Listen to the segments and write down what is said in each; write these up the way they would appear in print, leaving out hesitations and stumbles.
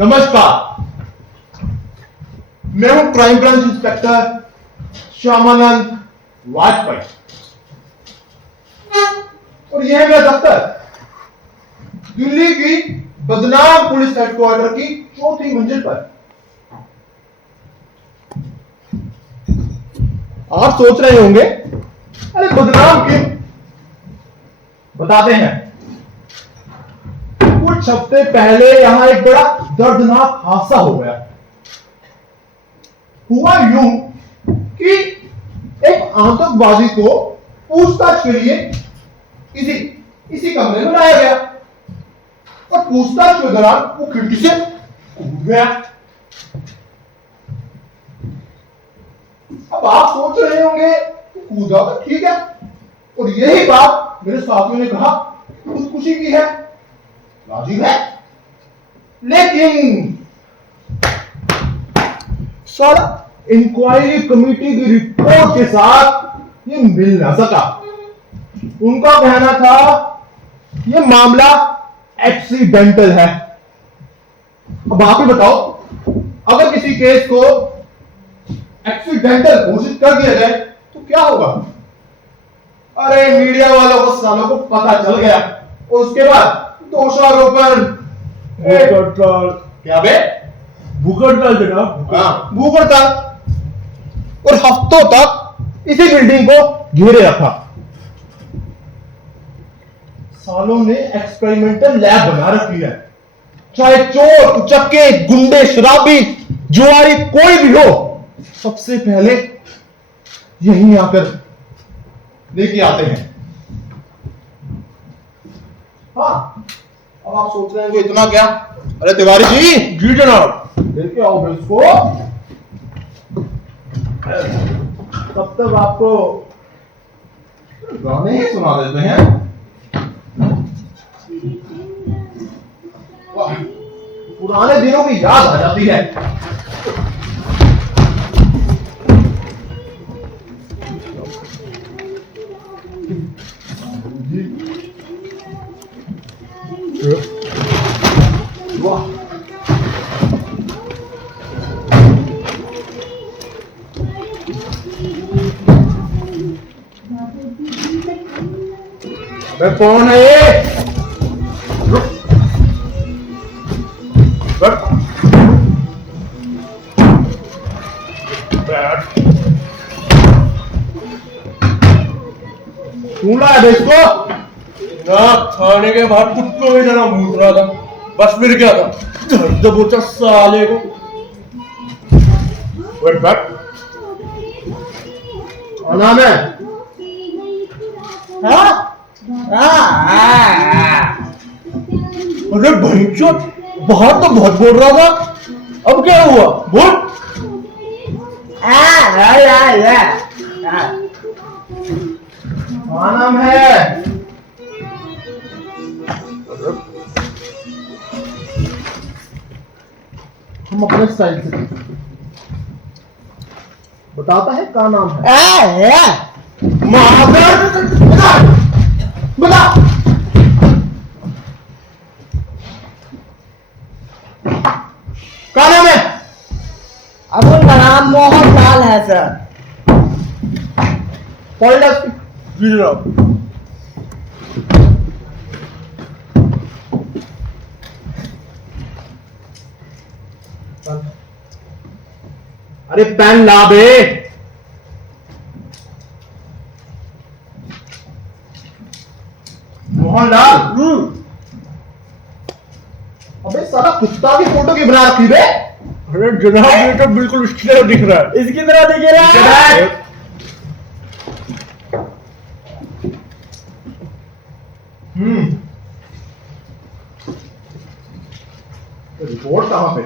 नमस्कार, मैं हूं crime branch inspector Shyamanand Vajpayee और यह है मेरा दफ्तर दिल्ली की बदनाम पुलिस हेडक्वार्टर की चौथी मंजिल पर। आप सोच रहे होंगे अरे बदनाम क्यों? बताते हैं। कुछ हफ्ते पहले यहां एक बड़ा दर्दनाक हादसा हो गया। हुआ यूं कि एक आतंकवादी को पूछताछ के लिए इसी कमरे में लाया गया और पूछताछ के दौरान वो खिड़की से कूद गया। अब आप सोच रहे होंगे कूदा तो ठीक है, और यही बात मेरे साथियों ने कहा खुदकुशी की है, राजीव है, लेकिन सारा इंक्वायरी कमेटी की रिपोर्ट के साथ ये मिल ना सका। उनका कहना था ये मामला एक्सीडेंटल है। अब आप ही बताओ, अगर किसी केस को एक्सीडेंटल घोषित कर दिया जाए तो क्या होगा? अरे मीडिया वालों को सालों को पता चल गया और उसके बाद दोषारोपण, क्या बे? भूख हड़ताल जनाब। हाँ, भूख हड़ताल, और हफ्तों तक इसी बिल्डिंग को घेरे रखा। सालों ने एक्सपेरिमेंटल लैब बना रखी है। चाहे चोर, उचक्के, गुंडे, शराबी, जुआरी कोई भी हो, सबसे पहले यहीं आकर लेके आते हैं। हाँ, अब आप सोच रहे हैं कि इतना क्या? अरे तिवारी जी जनाब। लेके आओ इसको। तब तक आपको गाने ही सुना देते हैं। वाह, पुराने दिनों की याद आ जाती है। वाह, अबे कौन है ये? सुना है इसको? खाने के बाद कुत्तों में जना मूत रहा था, बस फिर क्या था, दर्द बोचा साले को। Wait back. और नाम है? हाँ? अरे भैंचोद, बाहर तो बहुत बोल रहा था, अब क्या हुआ? बोल। क्या नाम है? हम अपने स्टाइल से बताता है क्या नाम है। बता। क्या नाम है? अब उनका नाम मोहनलाल है सर। जी जनाब। अरे पेन ला बे। मोहनलाल। अबे साला कुत्ता की फोटो की बना रखी बे। अरे जनाब, ये तो बिल्कुल इसकी तरह दिख रहा है। इसकी तरह दिख रहा है। रिपोर्ट कहां पे?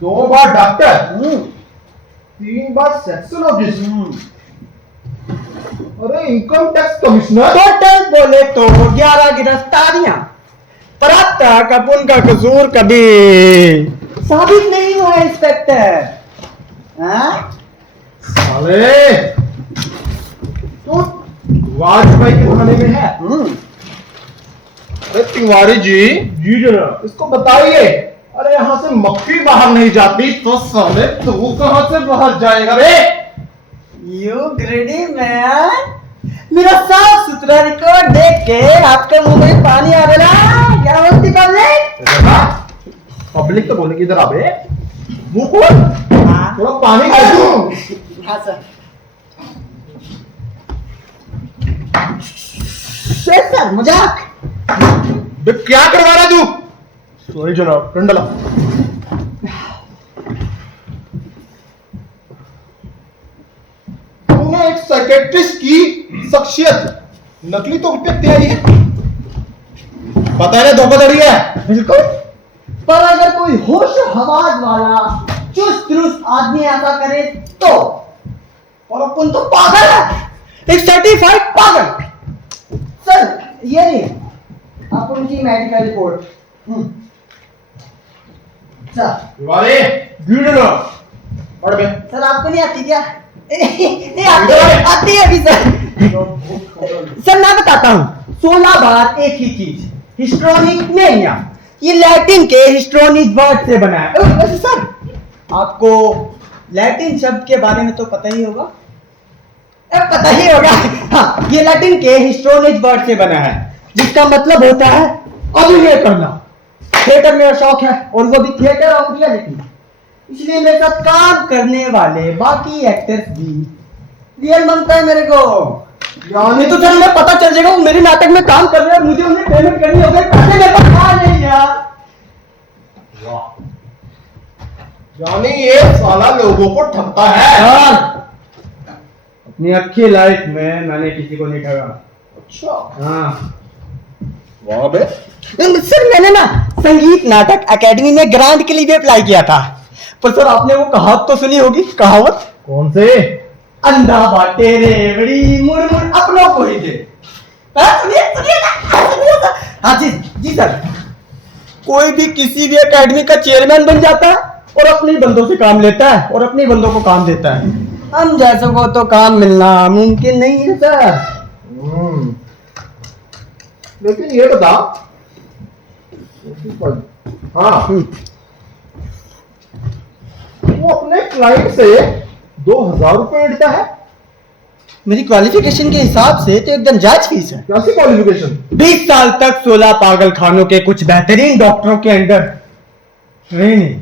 2 बार डॉक्टर, 3 बार सेक्सोलॉजिस्ट, अरे इनकम टैक्स कमिश्नर। टोटल बोले तो 11 गिरफ्तारियां, पर अब तक अब उनका कसूर कभी साबित नहीं हुआ इंस्पेक्टर। साले तो वाजपेयी के थाने में है। अरे तिवारी जी, जी जनाब। इसको बताइए। अरे यहाँ से मक्खी बाहर नहीं जाती तो साले तू कहां से बाहर जाएगा रे? यू ग्रेडी मैन, मेरा साफ सुथरा रिकॉर्ड देख के आपके मुंह में पानी आ रहा। क्या बोलती पब्लिक? पब्लिक तो बोले कि इधर आबे, मुंह खोल, हाँ। थोड़ा पानी खा दूं। हाँ सर। सर मजाक। बे क्या करवा रहा तू? सॉरी जनाब। डंडा ला। तूने एक साइकेट्रिस्ट की शख्सियत नकली तो पे तैयारी है, पता है ना धोखाधड़ी है। बिल्कुल। पर अगर कोई होश हवास वाला चुस्त दुरुस्त आदमी ऐसा करे तो, और अपन तो पागल है, एक सर्टिफाइड पागल। सर ये नहीं, आप उनकी मेडिकल रिपोर्ट। सर। तिवारी, जी जनाब। पढ़ बे। सर आपको नहीं आती क्या? नहीं आती है अभी सर। सर मैं बताता हूँ, 16 बार एक ही चीज, हिस्ट्रोनिक मेनिया, ये लैटिन के हिस्ट्रोनिक वर्ड से बना है। वैसे सर आपको लैटिन शब्द के बारे में तो पता ही होगा। पता ही होगा। हाँ, ये लैटिन के हिस्ट्रोनिक वर्ड से बना है, जिसका मतलब होता है अभिनय करना। थिएटर मेरा शौक है, और वो भी थिएटर ऑफ रियलिटी। इसलिए मेरे साथ काम करने वाले बाकी एक्टर्स भी रियल मानता है मेरे को। नहीं तो सर उन्हें पता चल जाएगा वो मेरे नाटक में काम कर रहे हैं, मुझे उन्हें पेमेंट करनी होगी, पैसे मेरे पास आ नहीं यार। यानी ये साला लोगों को ठगता है। सर अपनी अच्छी लाइफ में मैंने किसी को नहीं ठगा। अच्छा, हाँ वाह बे। सर मैंने ना संगीत नाटक एकेडमी में ग्रांट के लिए भी अप्लाई किया था, पर सर आपने वो कहावत तो सुनी होगी। कहावत कौन से? अंधा बाटे रे बड़ी मुड़ अपनों को ही दे। सुनिए सुनिए सर। हाँ जी जी सर, कोई भी किसी भी एकेडमी का चेयरमैन बन जाता है और अपने बंदों से काम लेता है और अपने बंदों को काम देता है। हम जैसों को तो काम मिलना मुमकिन नहीं है सर। लेकिन ये बता, हाँ, वो अपने क्लाइंट से 2000 रुपए लेता है। मेरी क्वालिफिकेशन के हिसाब से तो एकदम जायज फीस है। कैसी क्वालिफिकेशन? 20 साल तक 16 पागल खानों के कुछ बेहतरीन डॉक्टरों के अंडर ट्रेनिंग।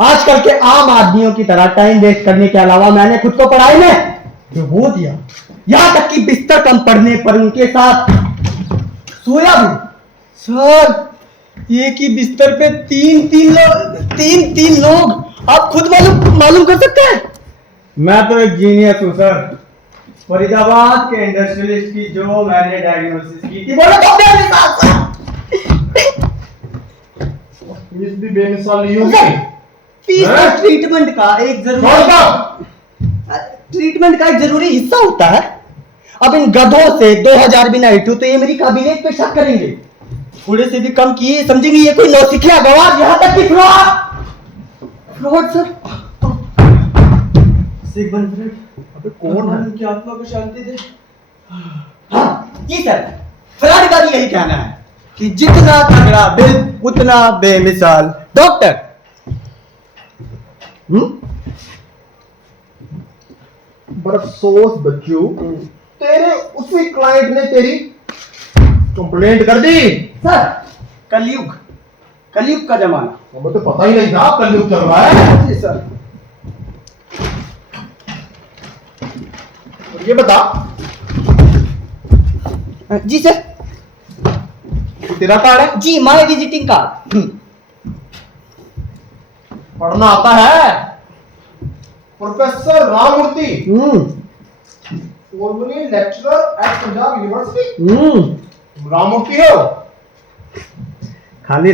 आजकल के आम आदमियों की तरह टाइम वेस्ट करने के अलावा मैंने खुद को पढ़ाई में डुबो दिया, यहां तक कि बिस्तर कम पड़ने पर उनके साथ सोया भी। सर एक ही बिस्तर पे तीन लोग, आप खुद मालूम कर सकते हैं। मैं तो एक जीनियस हूं सर। फरीदाबाद के इंडस्ट्रियलिस्ट की जो मैंने डायग्नोसिस की थी, बोलो तो बेमिसाल सर। फीस भी बेमिसाल नहीं होगी। फीस तो ट्रीटमेंट का एक जरूरी हिस्सा होता है। अब इन गधों से 2000 भी नहीं तो ये मेरी काबिलियत पे शक करेंगे, थोड़े से भी कम किए समझेंगे ये कोई नौसिखिया गवार, यहां तक कि फ्रॉड सर। अबे कौन है? की आत्मा को शांति दे। हाँ जी सर, फरारी का यही कहना है कि जितना तगड़ा बिल उतना बेमिसाल डॉक्टर। पर अफसोस बच्चू, तेरे उसी क्लाइंट ने तेरी कंप्लेंट कर दी। सर कलयुग का जमाना। हमें तो पता ही नहीं था कलयुग चल रहा है। जी सर। और ये बता, जी सर। तेरा कार्ड है? जी माय विजिटिंग कार्ड। पढ़ना आता है? Professor Rammurthy, formerly lecturer at Punjab university. Rammurthy हो? खाली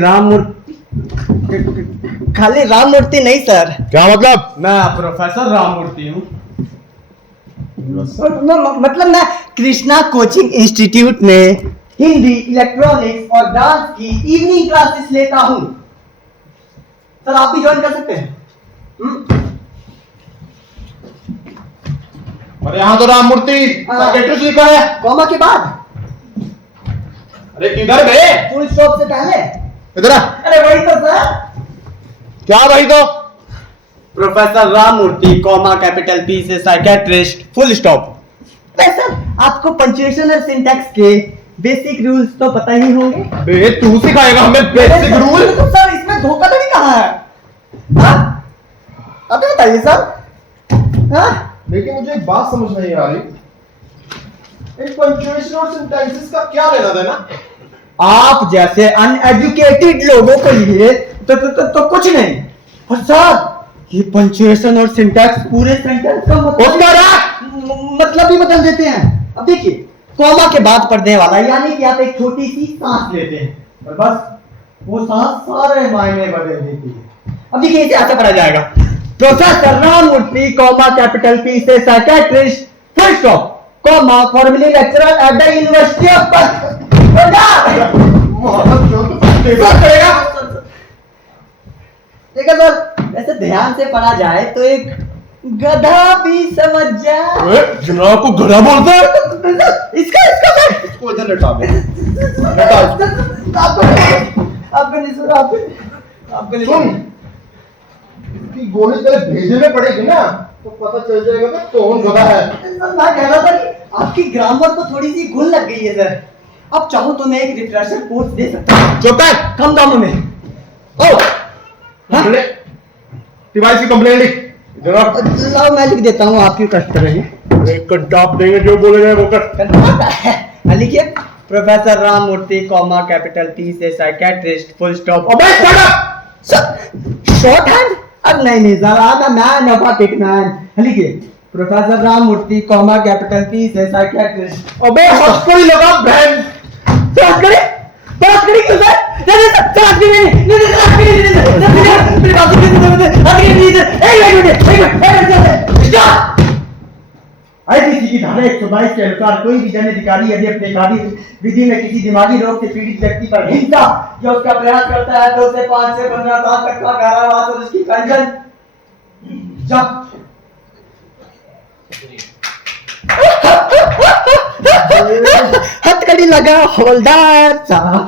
राममूर्ति नहीं सर। क्या मतलब? मैं प्रोफेसर राममूर्ति हूँ। मतलब मैं कृष्णा कोचिंग इंस्टीट्यूट में हिंदी, इलेक्ट्रॉनिक्स और डांस की इवनिंग क्लासेस लेता हूँ। सर आप भी ज्वाइन कर सकते हैं। और यहाँ तो राममूर्ति साइकेट्रिस्ट लिखा है। कॉमा के बाद। अरे किधर गए? फुल स्टॉप से पहले। इधर आ। अरे वही तो सर। क्या भाई तो? Professor Ramamurthy comma capital P से साइकियाट्रिस्ट फुल स्टॉप। सर आपको पंक्चुएशन और सिंटैक्स के बेसिक रूल्स तो पता ही होंगे। बे तू सिखाएगा हमें बेसिक रूल? तो सर इसमें धोखाधड़ी कहाँ है? हाँ? अभी बताइए सर। हाँ? लेकिन मुझे एक बात समझ नहीं आ रही, एक पंक्चुएशन और सिंटैक्सेस का क्या लेना देना? आप जैसे अनएजुकेटेड लोगों के लिए तो कुछ नहीं। और सर ये पंक्चुएशन और सिंटैक्स पूरे सेंटेंस का मतलब ही बदल देते हैं। अब देखिए कॉमा के बाद पढ़ने वाला यानी कि आप एक छोटी सी सांस लेते हैं और बस वो सांस सारे मायने बदल देती है। अब देखिए इसे ऐसा पढ़ा जाएगा, professor Ramamurthy comma capital P से psychiatrist full stop comma formerly lecturer at the university of देखा सर, वैसे ध्यान से पढ़ा जाए तो एक गधा भी समझ जाए। जनाब को गधा बोलते हैं? इसका इसका सर इसको इधर लटा दे। आपको नहीं सुना, आपको नहीं सुन, इसकी गोली तेरे भेजे में पड़ेगी ना तो पता चल जाएगा कि कौन गधा है। सर मैं कह रहा था कि आपकी ग्रामर को थोड़ी सी घुन लग गई है सर। अब चाहो तो मैं एक रिफ्रेशर कोर्स दे सकता हूँ। चुप है, कम दामों में। ओ तिवारी की कंप्लेंट लिख। जनाब लाओ मैं लिख देता हूँ, आप क्यों कष्ट कर रहे हैं? एक घंटा आप देंगे जो बोले जाए वो कर। लिखिए professor Ramamurthy comma capital P से साइकियाट्रिस्ट फुल स्टॉप। अबे शट शॉर्ट हैंड? अब नहीं sir, I am man of a pit man. लिखिए professor Ramamurthy comma capital P से साइकियाट्रिस्ट। अबे हंस कोई लगा बहन। बात करें क्यों सर? नहीं सर आईपीसी की धारा 122 के अनुसार कोई भी जन अधिकारी यदि अपने कार्य विधि में किसी दिमागी रोग से पीड़ित व्यक्ति पर हिंसा या उसका प्रयास करता है तो उसे 5 से 15 साल तक का कारावास और उसकी पेंशन जब्त। हथकड़ी लगा हवलदार साहब।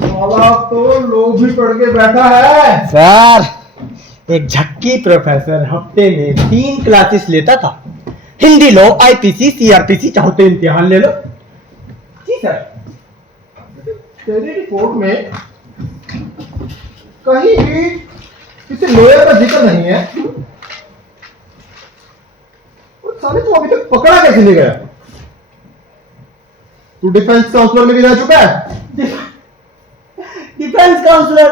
साला तो लोग भी पढ़ के बैठा है। सर एक झक्की प्रोफेसर हफ्ते में 3 क्लासेस लेता था। हिंदी लो, आईपीसी, सीआरपीसी, चाहो तो इम्तिहान ले लो। जी सर। तेरी रिपोर्ट में कहीं भी किसी लॉयर का जिक्र नहीं है। और साले तू अभी तक पकड़ा कैसे नहीं गया? तू डिफेंस काउंसलर में भी जा चुका है? Defence counsellor?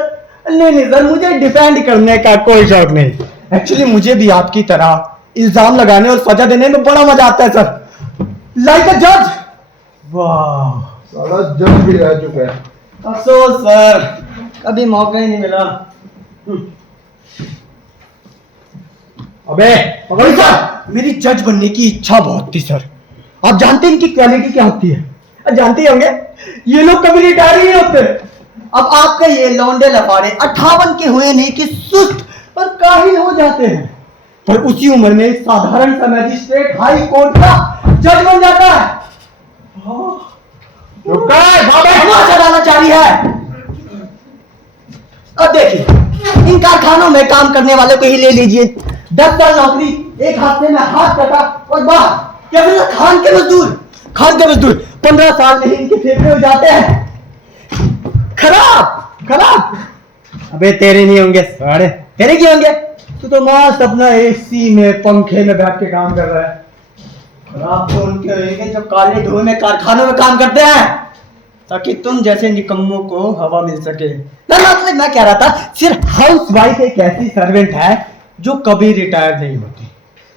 नहीं सर, मुझे डिफेंड करने का कोई शौक नहीं। एक्चुअली मुझे भी आपकी तरह इल्जाम लगाने और सजा देने में बड़ा मजा आता है सर, लाइक अ जज। वाह, साला जज भी रह चुका है। अफसोस सर, कभी मौका ही नहीं मिला। अबे पकड़ सर। मेरी जज बनने की इच्छा बहुत थी सर। आप जानते हैं इनकी क्वालिटी क्या होती है? जानते होंगे, ये लोग कभी रिटायर नहीं होते। अब आपके ये लौंडे लफाड़े 58 के हुए नहीं कि सुस्त और काहिल हो जाते हैं, पर उसी उम्र में साधारण सा मैजिस्ट्रेट हाई कोर्ट का जज बन जाता है। चलाना जारी है। अब देखिए इन कारखानों में काम करने वाले को ही ले लीजिए। 10 साल नौकरी, एक हाथ में हाथ कटा और बाहर। या फिर खान के मजदूर 15 साल में ही इनके फेफड़े हो जाते हैं। खराब। अबे तेरे नहीं होंगे सारे। तेरे क्यों होंगे? तू तो मस्त अपना एसी में पंखे में बैठ के काम कर रहा है। खराब तो उनके होंगे जो काले धुएं में कारखानों में काम करते हैं, ताकि तुम जैसे निकम्मों को हवा मिल सके। मतलब मैं कह रहा था, सिर्फ हाउस वाइफ एक ऐसी सर्वेंट है जो कभी रिटायर नहीं होती,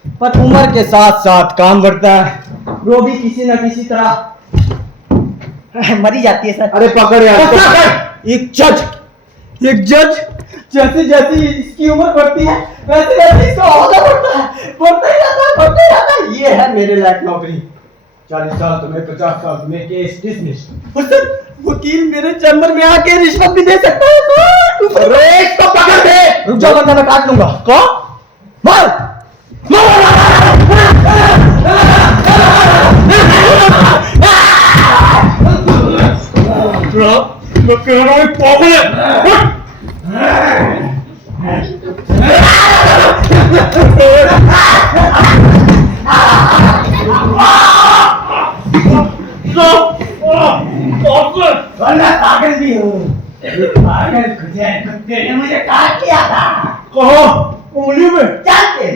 पर उम्र के साथ साथ काम करता है। वो भी किसी न किसी तरह मरी जाती है सर। अरे पकड़ यार। एक जज जैसे जैसे इसकी उम्र बढ़ती है वैसे वैसे इसका ओहदा बढ़ता ही जाता है। ये है मेरे लायक नौकरी। 40 साल तुम्हें, 50 साल तुम्हें, केस डिसमिस। और सर वकील मेरे चैम्बर में आके रिश्वत भी दे सकता है। अरे तो पकड़ दे। रुक जाओ वरना मैं काट लूंगा। मार कहाँ? उंगली में? जानते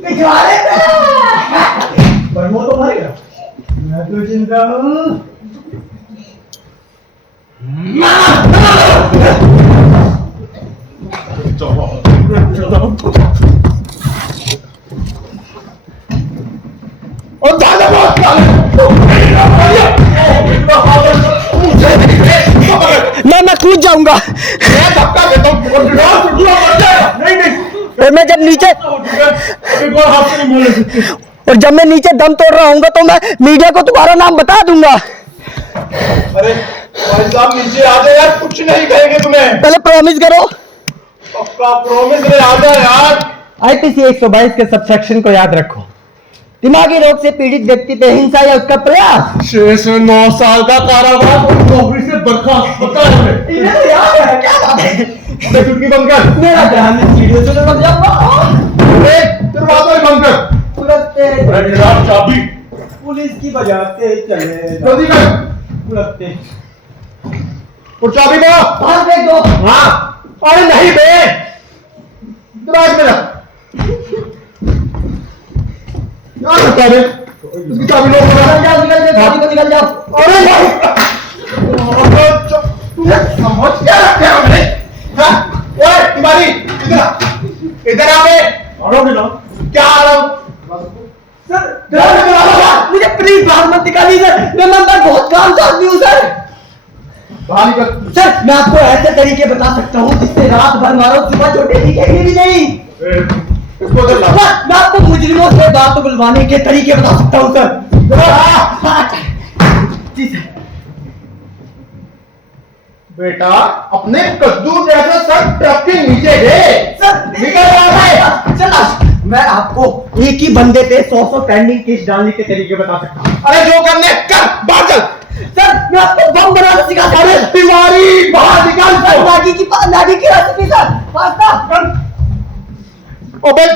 पिछवाड़े में। पर वो तो मर गया, मैं तो जिंदा हूँ। और दादा मैं कूद जाऊंगा। मैं धक्का देता हूँ। नहीं नहीं, और मैं जब नीचे एक और हाथ से नहीं बोले सकते। और जब मैं नीचे दम तोड़ रहा हूँ तो मैं मीडिया को तुम्हारा नाम बता दूंगा। अरे भाई साहब नीचे आ जाओ यार, कुछ नहीं कहेंगे तुम्हें। पहले प्रॉमिस करो। पक्का प्रॉमिस ले आ जाओ यार। आईपीसी 122 के सबसेक्शन को याद रखो। दिमागी रोग से पीड़ित व्यक्ति पे हिंसा या उसका प्रयास। 6 से 9 साल का कारावास और नौकरी से बर्खास्त होता है हमें। इन्हें तो याद है, क्या बात है? अबे चुटकी बंद कर। मेरा ध्यान इस वीडियो से लग जाऊंगा। अरे दरवाजा बंद कर। उलटते जनाब चाबी। पुलिस की बजाते चले जल्दी कर। उलटते और चाबी दो। बाहर फेंक दो। हाँ। अरे नहीं बे, दरवाजे में रख। यार बता दे, इसकी चाबी लो। निकल जाओ, निकल जाओ, चाबी को निकल जाओ। अरे नहीं, तूने समझ क्या रखा है हमने? हाँ? ओए तिवारी, इधर आ, इधर आ बे। क्या आ रहा हूँ? सर मुझे प्लीज बाहर मत निकालिए सर, मैं अंदर बहुत काम से आदमी हूँ सर। बाहर निकल। सर मैं आपको ऐसे तरीके बता सकता हूँ जिससे रात भर मारो, सुबह छोटे दिखेंगे भी नहीं। इसको उधर ला। सर मैं आपको मुजरिमों से बात बुलवाने के तरीके बता सकता हूँ सर। जी सर। बेटा अपने कद्दू जैसे सर ट्रक के नीचे दे। सर निकल रहा है। चला, मैं आपको एक ही बंदे पे 100 पेंडिंग केस डालने के तरीके बता सकता हूँ। अरे जो करने कर, बाहर चल। सर मैं आपको बम बनाना सिखा सकता हूँ। अरे तिवारी बाहर निकाल। सर मैगी की रेसिपी सर, पास्ता। अबे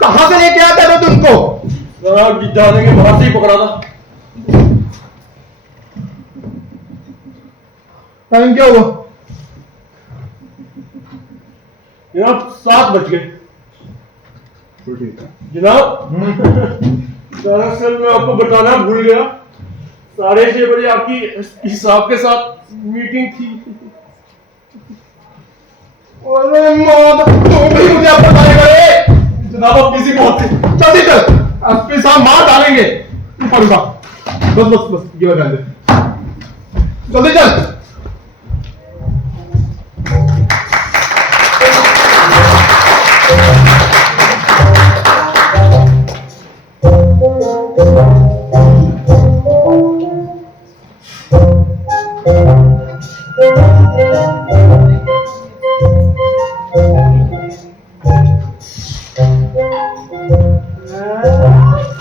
कहां से लेके आते हो तुमको? जनाब जाने के बाहर से ही पकड़ा था। टाइम क्या हुआ? जनाब 7 बज गए। जनाब दरअसल मैं आपको बताना भूल गया, 6:30 बजे आपकी हिसाब के साथ मीटिंग थी। अरे मौत, तू भी मुझे अब बताएगा रे। जनाब अब किसी बहुत जल्दी चल, एसपी साहब मार डालेंगे। पड़ूंगा। बस बस बस ये बता दे, जल्दी चल।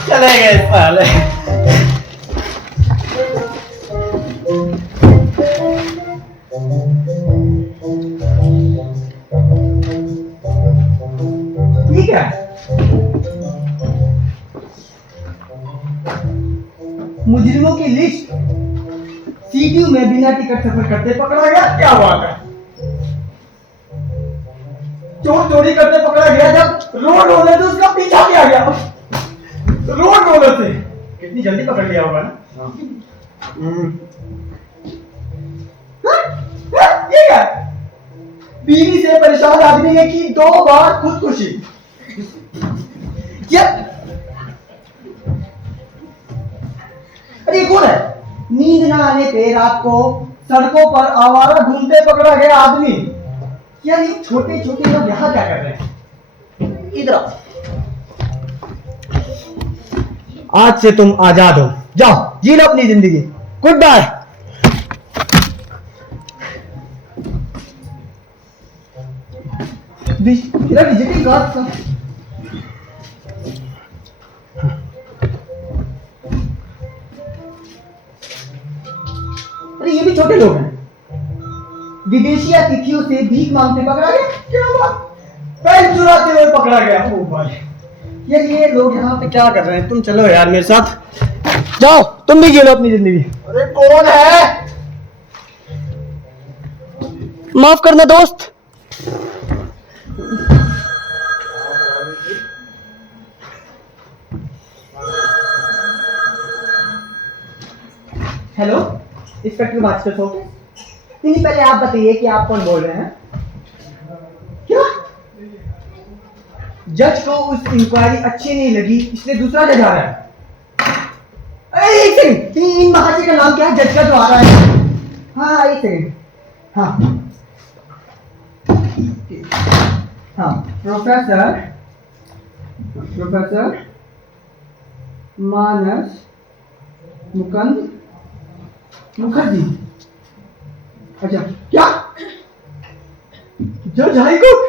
चले गए साले। ठीक है, मुजरिमों की लिस्ट सीटीयू में बिना टिकट सफर करते पकड़ा गया। क्या बात है? चोर चोरी करते पकड़ा गया जब रोड रोलर से उसका पीछा किया गया। रोड रोलर से कितनी जल्दी पकड़ लिया होगा ना। ये क्या? बीवी से परेशान आदमी ने की 2 बार खुदकुशी। ये अरे ये कौन है? नींद ना आने पे रात को सड़कों पर आवारा घूमते पकड़ा गया आदमी। यार ये छोटे छोटे लोग यहाँ क्या कर रहे हैं? इधर आओ। आज से तुम आजाद हो, जाओ जी लो अपनी जिंदगी। Good bye. मेरा विजिटिंग कार्ड था। अरे ये भी छोटे लोग हैं। विदेशी अतिथियों से भीख मांगते पकड़ा गया। क्या बात? पेन चुराते हुए पकड़ा गया। ओ भाई, यार ये लोग यहाँ पे क्या कर रहे हैं? तुम चलो यार मेरे साथ। जाओ तुम भी जी लो अपनी जिंदगी। अरे कौन है? माफ करना दोस्त। Hello, inspector master office. नहीं, पहले आप बताइए कि आप कौन बोल रहे हैं? क्या? जज को उस इंक्वायरी अच्छी नहीं लगी इसलिए दूसरा जज आ रहा है। अरे एक सेकंड, इन महाशय का नाम क्या है जज का जो आ रहा है? हाँ एक सेकंड। हाँ हाँ, प्रोफेसर मानस मुकुंद मुखर्जी। अच्छा, क्या जज हाई कोर्ट?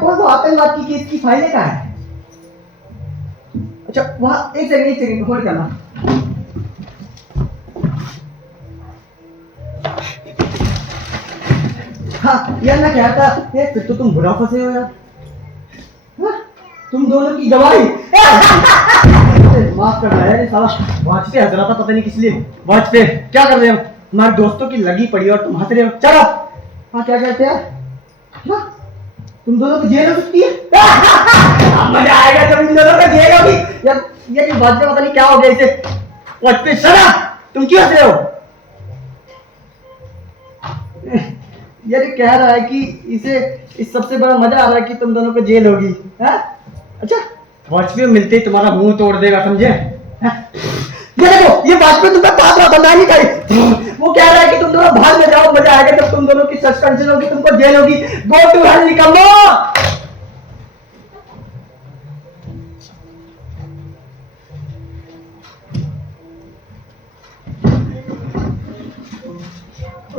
वो आतंकवाद की केस की फाइल का है। अच्छा वहाँ एक सेकंड होल्ड करना। हाँ यार मैं कह रहा था यार फिर तो तुम बुरा फंसे हो यार। हाँ? तुम दोनों की गवाही। माफ करना यार, ये साला वॉच पे हंस रहा था पता नहीं किस लिए। वॉच पे क्या कर रहे हो? हमारे दोस्तों की लगी पड़ी और तुम हंस रहे हो। चलो हाँ क्या कहते हैं? हाँ? तुम दोनों को जेल हो सकती है। मजा आएगा जब इन दोनों का जेल होगी। यार ये बात में पता नहीं क्या हो गया इसे। वॉच पे शरा तुम क्यों हंस रहे हो? यार ये कह रहा है कि इसे इस सबसे बड़ा मजा आ रहा है कि तुम दोनों को जेल होगी। हाँ? अच्छा वाजपेयी मिलते ही तुम्हारा मुंह तोड़ देगा समझे? हाँ? ये देखो ये वाजपेयी तुम्हें पास रहा था मैं नहीं खाई। वो कह रहा है कि तुम दोनों बाहर में जाओ, मजा आएगा जब तुम दोनों की सस्पेंशन होगी, तुमको जेल होगी। गो टू हेल निकलो।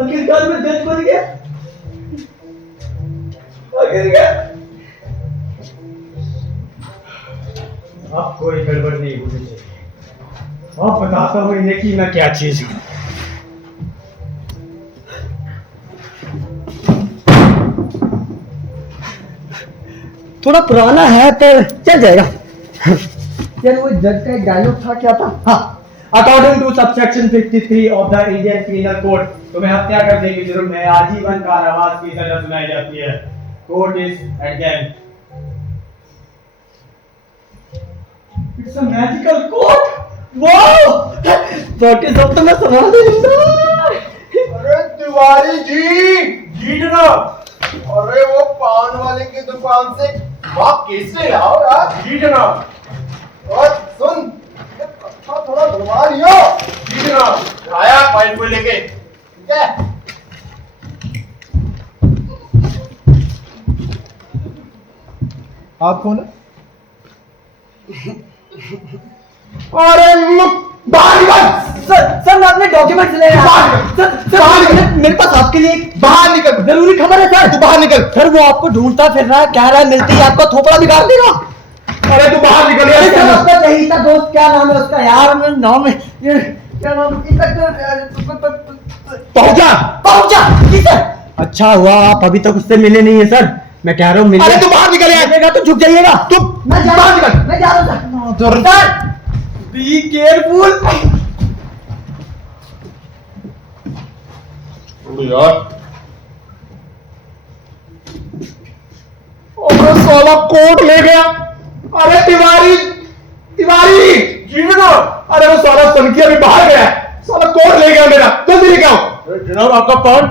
आखिरकार में जज बन गया। अब कोई गड़बड़ नहीं होनी चाहिए। अब बताता हूं इन्हें कि मैं क्या चीज हूं। थोड़ा पुराना है पर चल जाएगा। यार वो जज का एक डायलॉग था क्या था? हाँ, according to subsection 53 of the Indian penal code तुम्हें हत्या करने के जुर्म में आजीवन कारावास की सजा सुनाई जाती है। Court is adjourned. It's a magical court. Wow! What is up तो मैं समझ नहीं रहा। अरे तिवारी जी, जीतना अरे वो पान वाले की दुकान से आप कैसे लाओ यार? जीतना और सुन, ये कट्टा थोड़ा घुमा लियो। जीतना आया फाइल को लेके, ठीक है? आप कौन है? अरे बाहर निकल। सर मैं अपने डॉक्यूमेंट्स ले रहा हूं। सर मेरे पास आपके लिए बाहर निकल। जरूरी खबर है सर। तू बाहर निकल। सर वो आपको ढूंढता फिर रहा है, कह रहा है मिलते ही आपका थोपड़ा बिगाड़ देगा। अरे तू बाहर निकल अरे सर यार। आपका चहीता दोस्त क्या नाम है उसका यार? मेरा नाम है ये क्या नाम? पहुंचा जी सर। अच्छा हुआ आप अभी तक उससे मिले नहीं है सर। मैं कह रहा हूँ अरे तू बाहर निकल यार। मिलेगा तो झुक जाइएगा। तू मैं जा बाहर निकल। मैं जा रहा हूँ दूर। सर। Be careful. यार अरे साला कोर्ट ले गया। अरे तिवारी जीतना अरे वो साला सनकी अभी बाहर गया है। साला कोर्ट ले गया मेरा। जल्दी लेके आओ। अरे जनाब आपका पान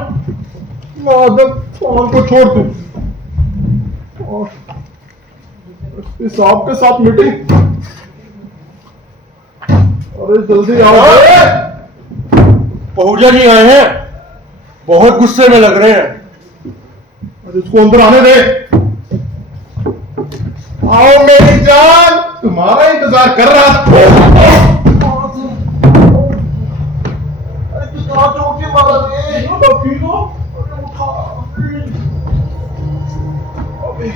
फोन को छोड़ तू। और इस साहब के साथ मीटिंग। अरे जल्दी आओ। पहुंचा नहीं आए हैं, बहुत गुस्से में लग रहे हैं। अरे इसको अंदर आने दे। आओ मेरी जान, तुम्हारा इंतजार कर रहा था। अरे तू कहाँ चोट के मारा रे? ठीक हो? अरे उठा। अबे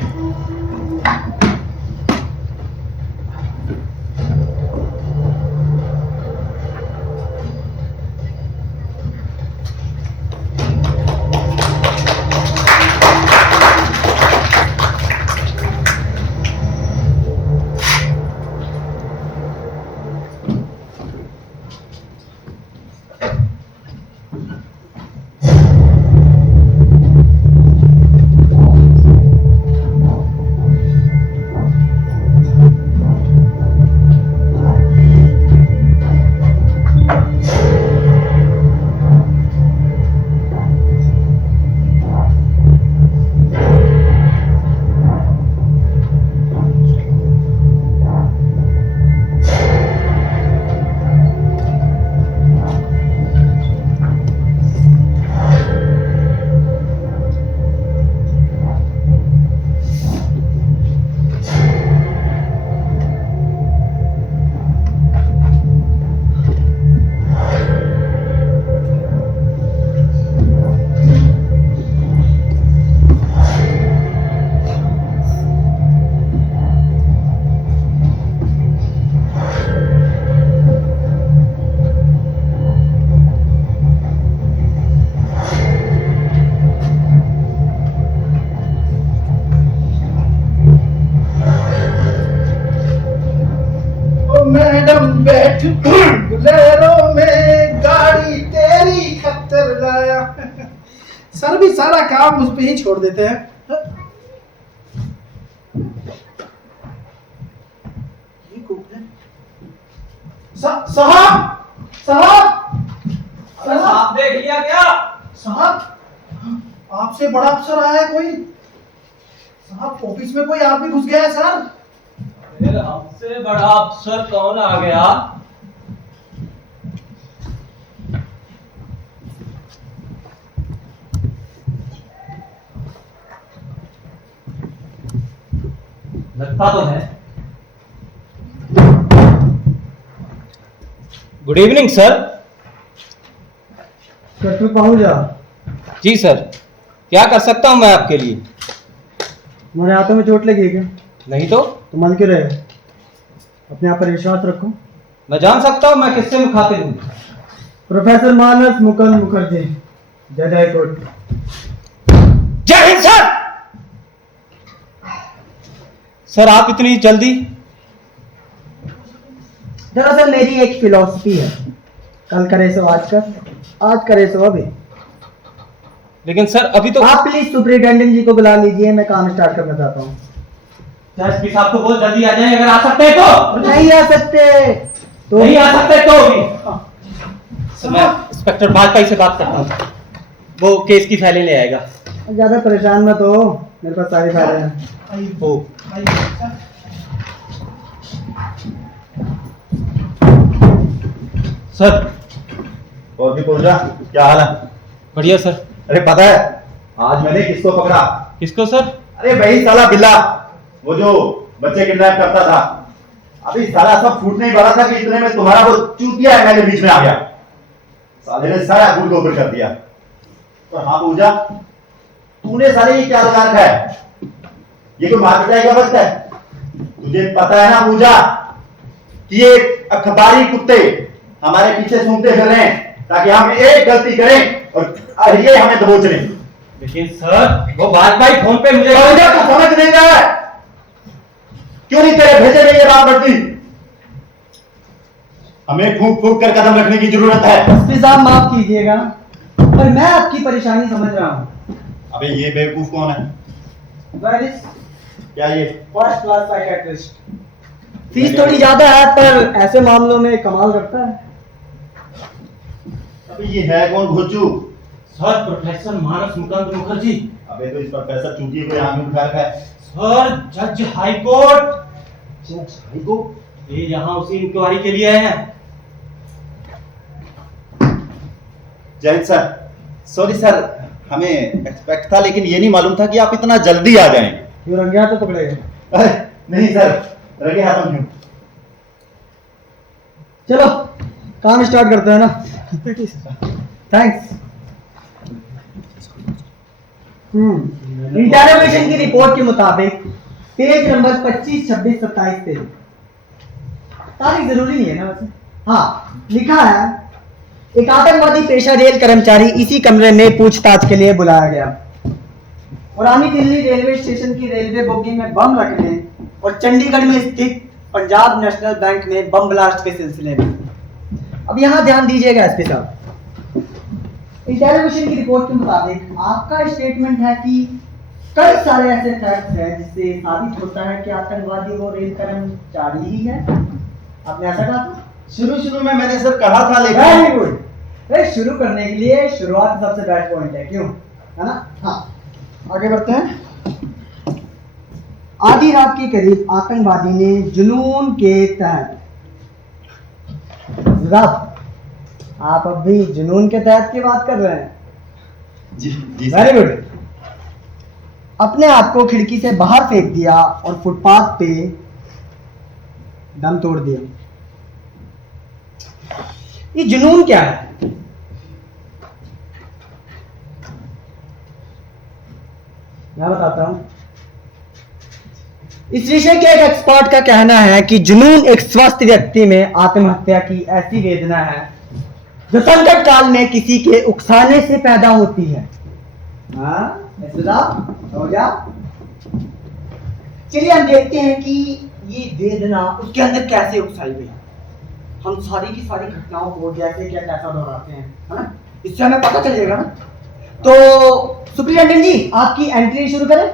बैठ बुलेरो में, गाड़ी तेरी खतर लाया। सर भी सारा काम मुझ पे ही छोड़ देते हैं। ये कौन है? साहब साहब साहब देख लिया क्या? साहब, आपसे बड़ा अफसर आया है कोई? साहब ऑफिस में कोई आदमी घुस गया है सर। फिर हमसे बड़ा अफसर कौन आ गया? लगता तो है। Good evening sir. तू पहुंच जा। जी सर, क्या कर सकता हूं मैं आपके लिए? तुम्हारे हाथों में चोट लगी है क्या? नहीं तो तुम हल्के रहे, अपने आप पर विश्वास रखो। मैं जान सकता हूं मैं किससे मुखातिब हूं? प्रोफेसर मानस मुकुंद मुखर्जी, जज हाई कोर्ट। जय हिंद सर। सर आप इतनी जल्दी? दरअसल मेरी एक फिलॉसफी है, कल करे सो आज कर, आज करे सो अभी। लेकिन सर अभी तो आप प्लीज सुपरिटेंडेंट जी को बुला लीजिए, मैं काम स्टार्ट करना चाहता हूँ। एसपी साहब को बहुत जल्दी आ जाए, अगर आ सकते हैं तो। नहीं आ सकते तो नहीं आ सकते तो भी। सर मैं इंस्पेक्टर बाजपाई से बात करता हूँ, वो केस की फाइलें ले आएगा। ज्यादा परेशान मत हो, मेरे पास सारी फाइलें हैं। वो सर। और भी पूछ जा, क्या हाल है? बढ़िया सर। अरे पता है आज मैंने किसको पकड़ा? किसको सर? अरे वही साला बिल्ला, वो जो बच्चे किडनैप करता था। अभी साला सब फूटने ही वाला था कि इतने में तुम्हारा वो चूतिया है, मैंने बीच में आ गया। साले ने सारा गुड़ गोबर कर दिया। और हाँ पूजा, तूने साले ये क्या लगा रखा है? ये कोई मार पिटाई का वक्त है? तुझे पता है ना पूजा कि ये अखबारी कुत्ते हमारे पीछे सूंघते फिर रहे हैं ताकि हम एक गलती करें और ये हमें दबोच लें। लेकिन सर वो बाजपाई फोन पे मुझे तू समझ नहीं रहा है? क्यों नहीं तेरे भेजे में ये बात बढ़ती? हमें फूंक फूंक कर कदम रखने की जरूरत है। एसपी साहब माफ कीजिएगा, पर मैं आपकी परेशानी समझ रहा हूँ। अबे ये बेवकूफ कौन है? क्या ये? First class psychiatrist. फीस थोड़ी ज्यादा है पर ऐसे मामलों में कमाल करता है। अबे ये है कौन घोचू? सर प्रोफेसर मानस मुकुंद मुखर्जी। अबे तो इस प्रोफेसर चूतिए को यहाँ क्यों बिठा रखा है? सर जज हाई कोर्ट। जज हाई कोर्ट? ये यहाँ उसी इंक्वायरी के लिए आए हैं। जय सर, सॉरी सर, हमें एक्सपेक्ट था लेकिन ये नहीं मालूम था कि आप इतना जल्दी आ जाएंगे। क्यों रंगे हाथ तो पकड़ेगा? अरे नहीं सर, रंगे हाथों क्यों? चलो काम स्टार्ट करते हैं ना। थैंक्स। इंटरोगेशन की रिपोर्ट के मुताबिक पेज नंबर 25, 26, 27 पे तारीख जरूरी नहीं है ना वैसे। हाँ लिखा है, एक आतंकवादी पेशा रेल कर्मचारी इसी कमरे में पूछताछ के लिए बुलाया गया। पुरानी दिल्ली रेलवे स्टेशन की रेलवे बोगी में बम रखने और चंडीगढ़ में स्थित पंजाब नेशनल बैंक में बम ब्लास्ट के सिलसिले में। अब यहाँ ध्यान दीजिएगा एसपी साहब, इंटेरोगेशन की रिपोर्ट के मुताबिक आपका स्टेटमेंट है कि कई सारे ऐसे फैक्ट्स हैं जिससे साबित होता है कि आतंकवादी वो रेल कर्मचारी ही है। आपने ऐसा कहा था? शुरू में मैंने सर कहा था वेरी लेकिन गुड। शुरू करने के लिए शुरुआत सबसे बेस्ट पॉइंट है, क्यों? है ना? हाँ आगे बढ़ते हैं। आधी रात के करीब आतंकवादी ने जुनून के तहत, आप अब भी जुनून के तहत की बात कर रहे हैं? जी वेरी गुड। अपने आप को खिड़की से बाहर फेंक दिया और फुटपाथ पे दम तोड़ दिया। ये जुनून क्या है? मैं बताता हूं। इस विषय के एक एक्सपर्ट का कहना है कि जुनून एक स्वस्थ व्यक्ति में आत्महत्या की ऐसी वेदना है जो संकट काल में किसी के उकसाने से पैदा होती है। हाँ हो गया। चलिए हम देखते हैं कि ये वेदना उसके अंदर कैसे उकसाई गई। हम सारी की सारी घटनाओं को जैसे क्या तैसा दोहराते हैं, है ना? इससे हमें पता चल जाएगा ना। तो सुप्रिंटेंडेंट जी, आपकी एंट्री शुरू करें।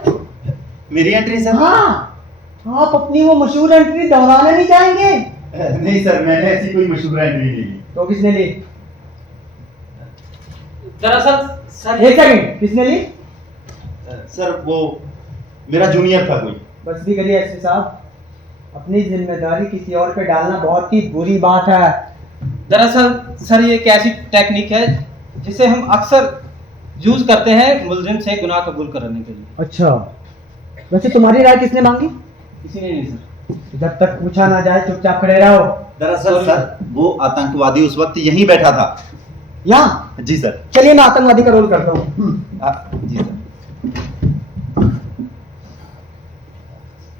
मेरी एंट्री सर? हाँ, आप अपनी वो मशहूर एंट्री दोहराना नहीं चाहेंगे? नहीं सर, मैंने ऐसी कोई मशहूर एंट्री नहीं ली। तो किसने ली? दरअसल सर एक सेकंड, किसने ली? सर वो मेरा जूनियर था कोई। बस भी करिए एसपी साहब, अपनी जिम्मेदारी किसी और पे डालना बहुत ही बुरी बात है। दरअसल सर ये एक ऐसी टेक्निक है जिसे हम अक्सर यूज करते हैं मुलजिम से गुनाह कबूल कराने के लिए। अच्छा, वैसे तुम्हारी राय किसने मांगी? किसी ने नहीं सर। जब तक पूछा ना जाए चुपचाप खड़े रहो। दरअसल सर वो आतंकवादी उस वक्त यहीं बैठा था। यहाँ? जी सर। चलिए मैं आतंकवादी का रोल करता हूँ। जी सर।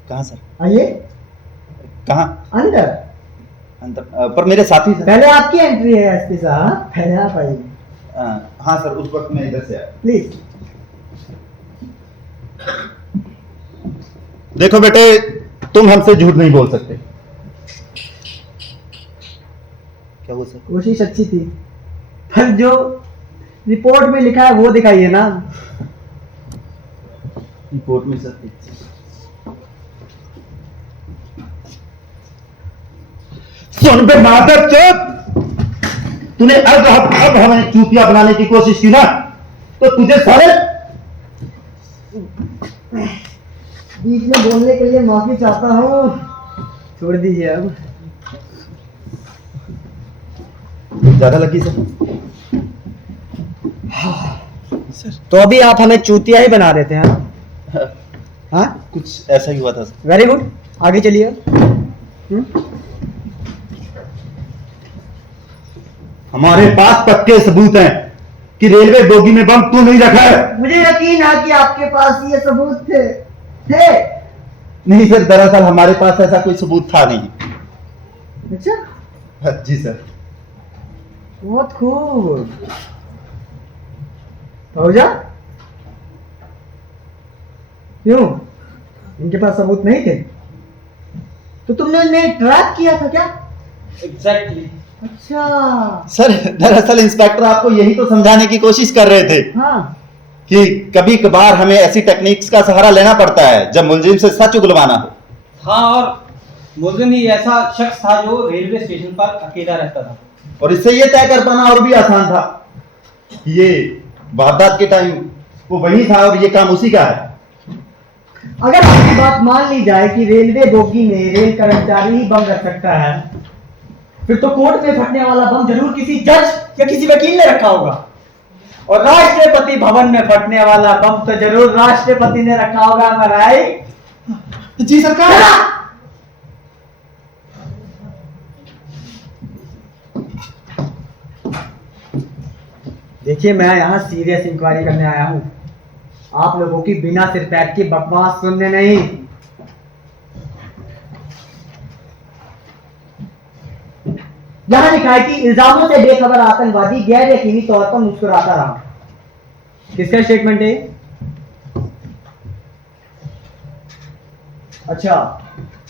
कहाँ सर? आइए कहाँ? अंदर। अंदर पर मेरे साथी सर। पहले आपकी एंट्री है एसपी साहब, पहले आप आइए हाँ सर, उस वक्त मैं इधर से आया। प्लीज। देखो बेटे, तुम हमसे झूठ नहीं बोल सकते। क्या हुआ सर? कोशिश अच्छी थी, पर जो रिपोर्ट में लिखा है वो दिखाइए ना। रिपोर्ट में सर सुन बे मादर चोद, तूने अब हमें चूतिया बनाने की कोशिश की ना, तो तुझे सारे बीच में बोलने के लिए माफी चाहता हूँ, छोड़ दीजिए अब। ज्यादा लगी सर। तो अभी आप हमें चूतिया ही बना देते हैं? हाँ, कुछ ऐसा ही हुआ था सर। वेरी गुड, आगे चलिए। हमारे पास पक्के सबूत हैं कि रेलवे बोगी में बम तू नहीं रखा है। मुझे यकीन है कि आपके पास ये सबूत थे। नहीं सर, दरअसल हमारे पास ऐसा कोई सबूत था नहीं। अच्छा, जी सर। बहुत खूब। फौजा, क्यों इनके पास सबूत नहीं थे? तो तुमने उन्हें ट्रैप किया था क्या? एग्जैक्टली। अच्छा। सर दरअसल इंस्पेक्टर आपको यही तो समझाने की कोशिश कर रहे थे हाँ, कि कभी कभार हमें ऐसी टेक्निक्स का सहारा लेना पड़ता है जब मुलजिम से सच उगलवाना हो। हाँ, और मुलजिम ही ऐसा शख्स था जो रेलवे स्टेशन पर अकेला रहता था। और इससे ये तय कर पाना और भी आसान था कि ये वारदात के टाइम वो वही था और ये काम उसी का है। अगर आपकी बात मान ली जाए कि रेलवे बोगी में रेल कर्मचारी ही बम रख सकता है, फिर तो कोर्ट में फटने वाला बम जरूर किसी जज या किसी वकील ने रखा होगा, और राष्ट्रपति भवन में फटने वाला बम तो जरूर राष्ट्रपति ने रखा होगा। राइट? जी सरकार। देखिए, मैं यहाँ सीरियस इंक्वायरी करने आया हूँ, आप लोगों की बिना सिर पैर की बकवास सुनने नहीं। यहाँ लिखा है कि इल्जामों से बेखबर आतंकवादी गैर यकीनी तौर पर मुस्कुराता रहा। किसका स्टेटमेंट है? अच्छा,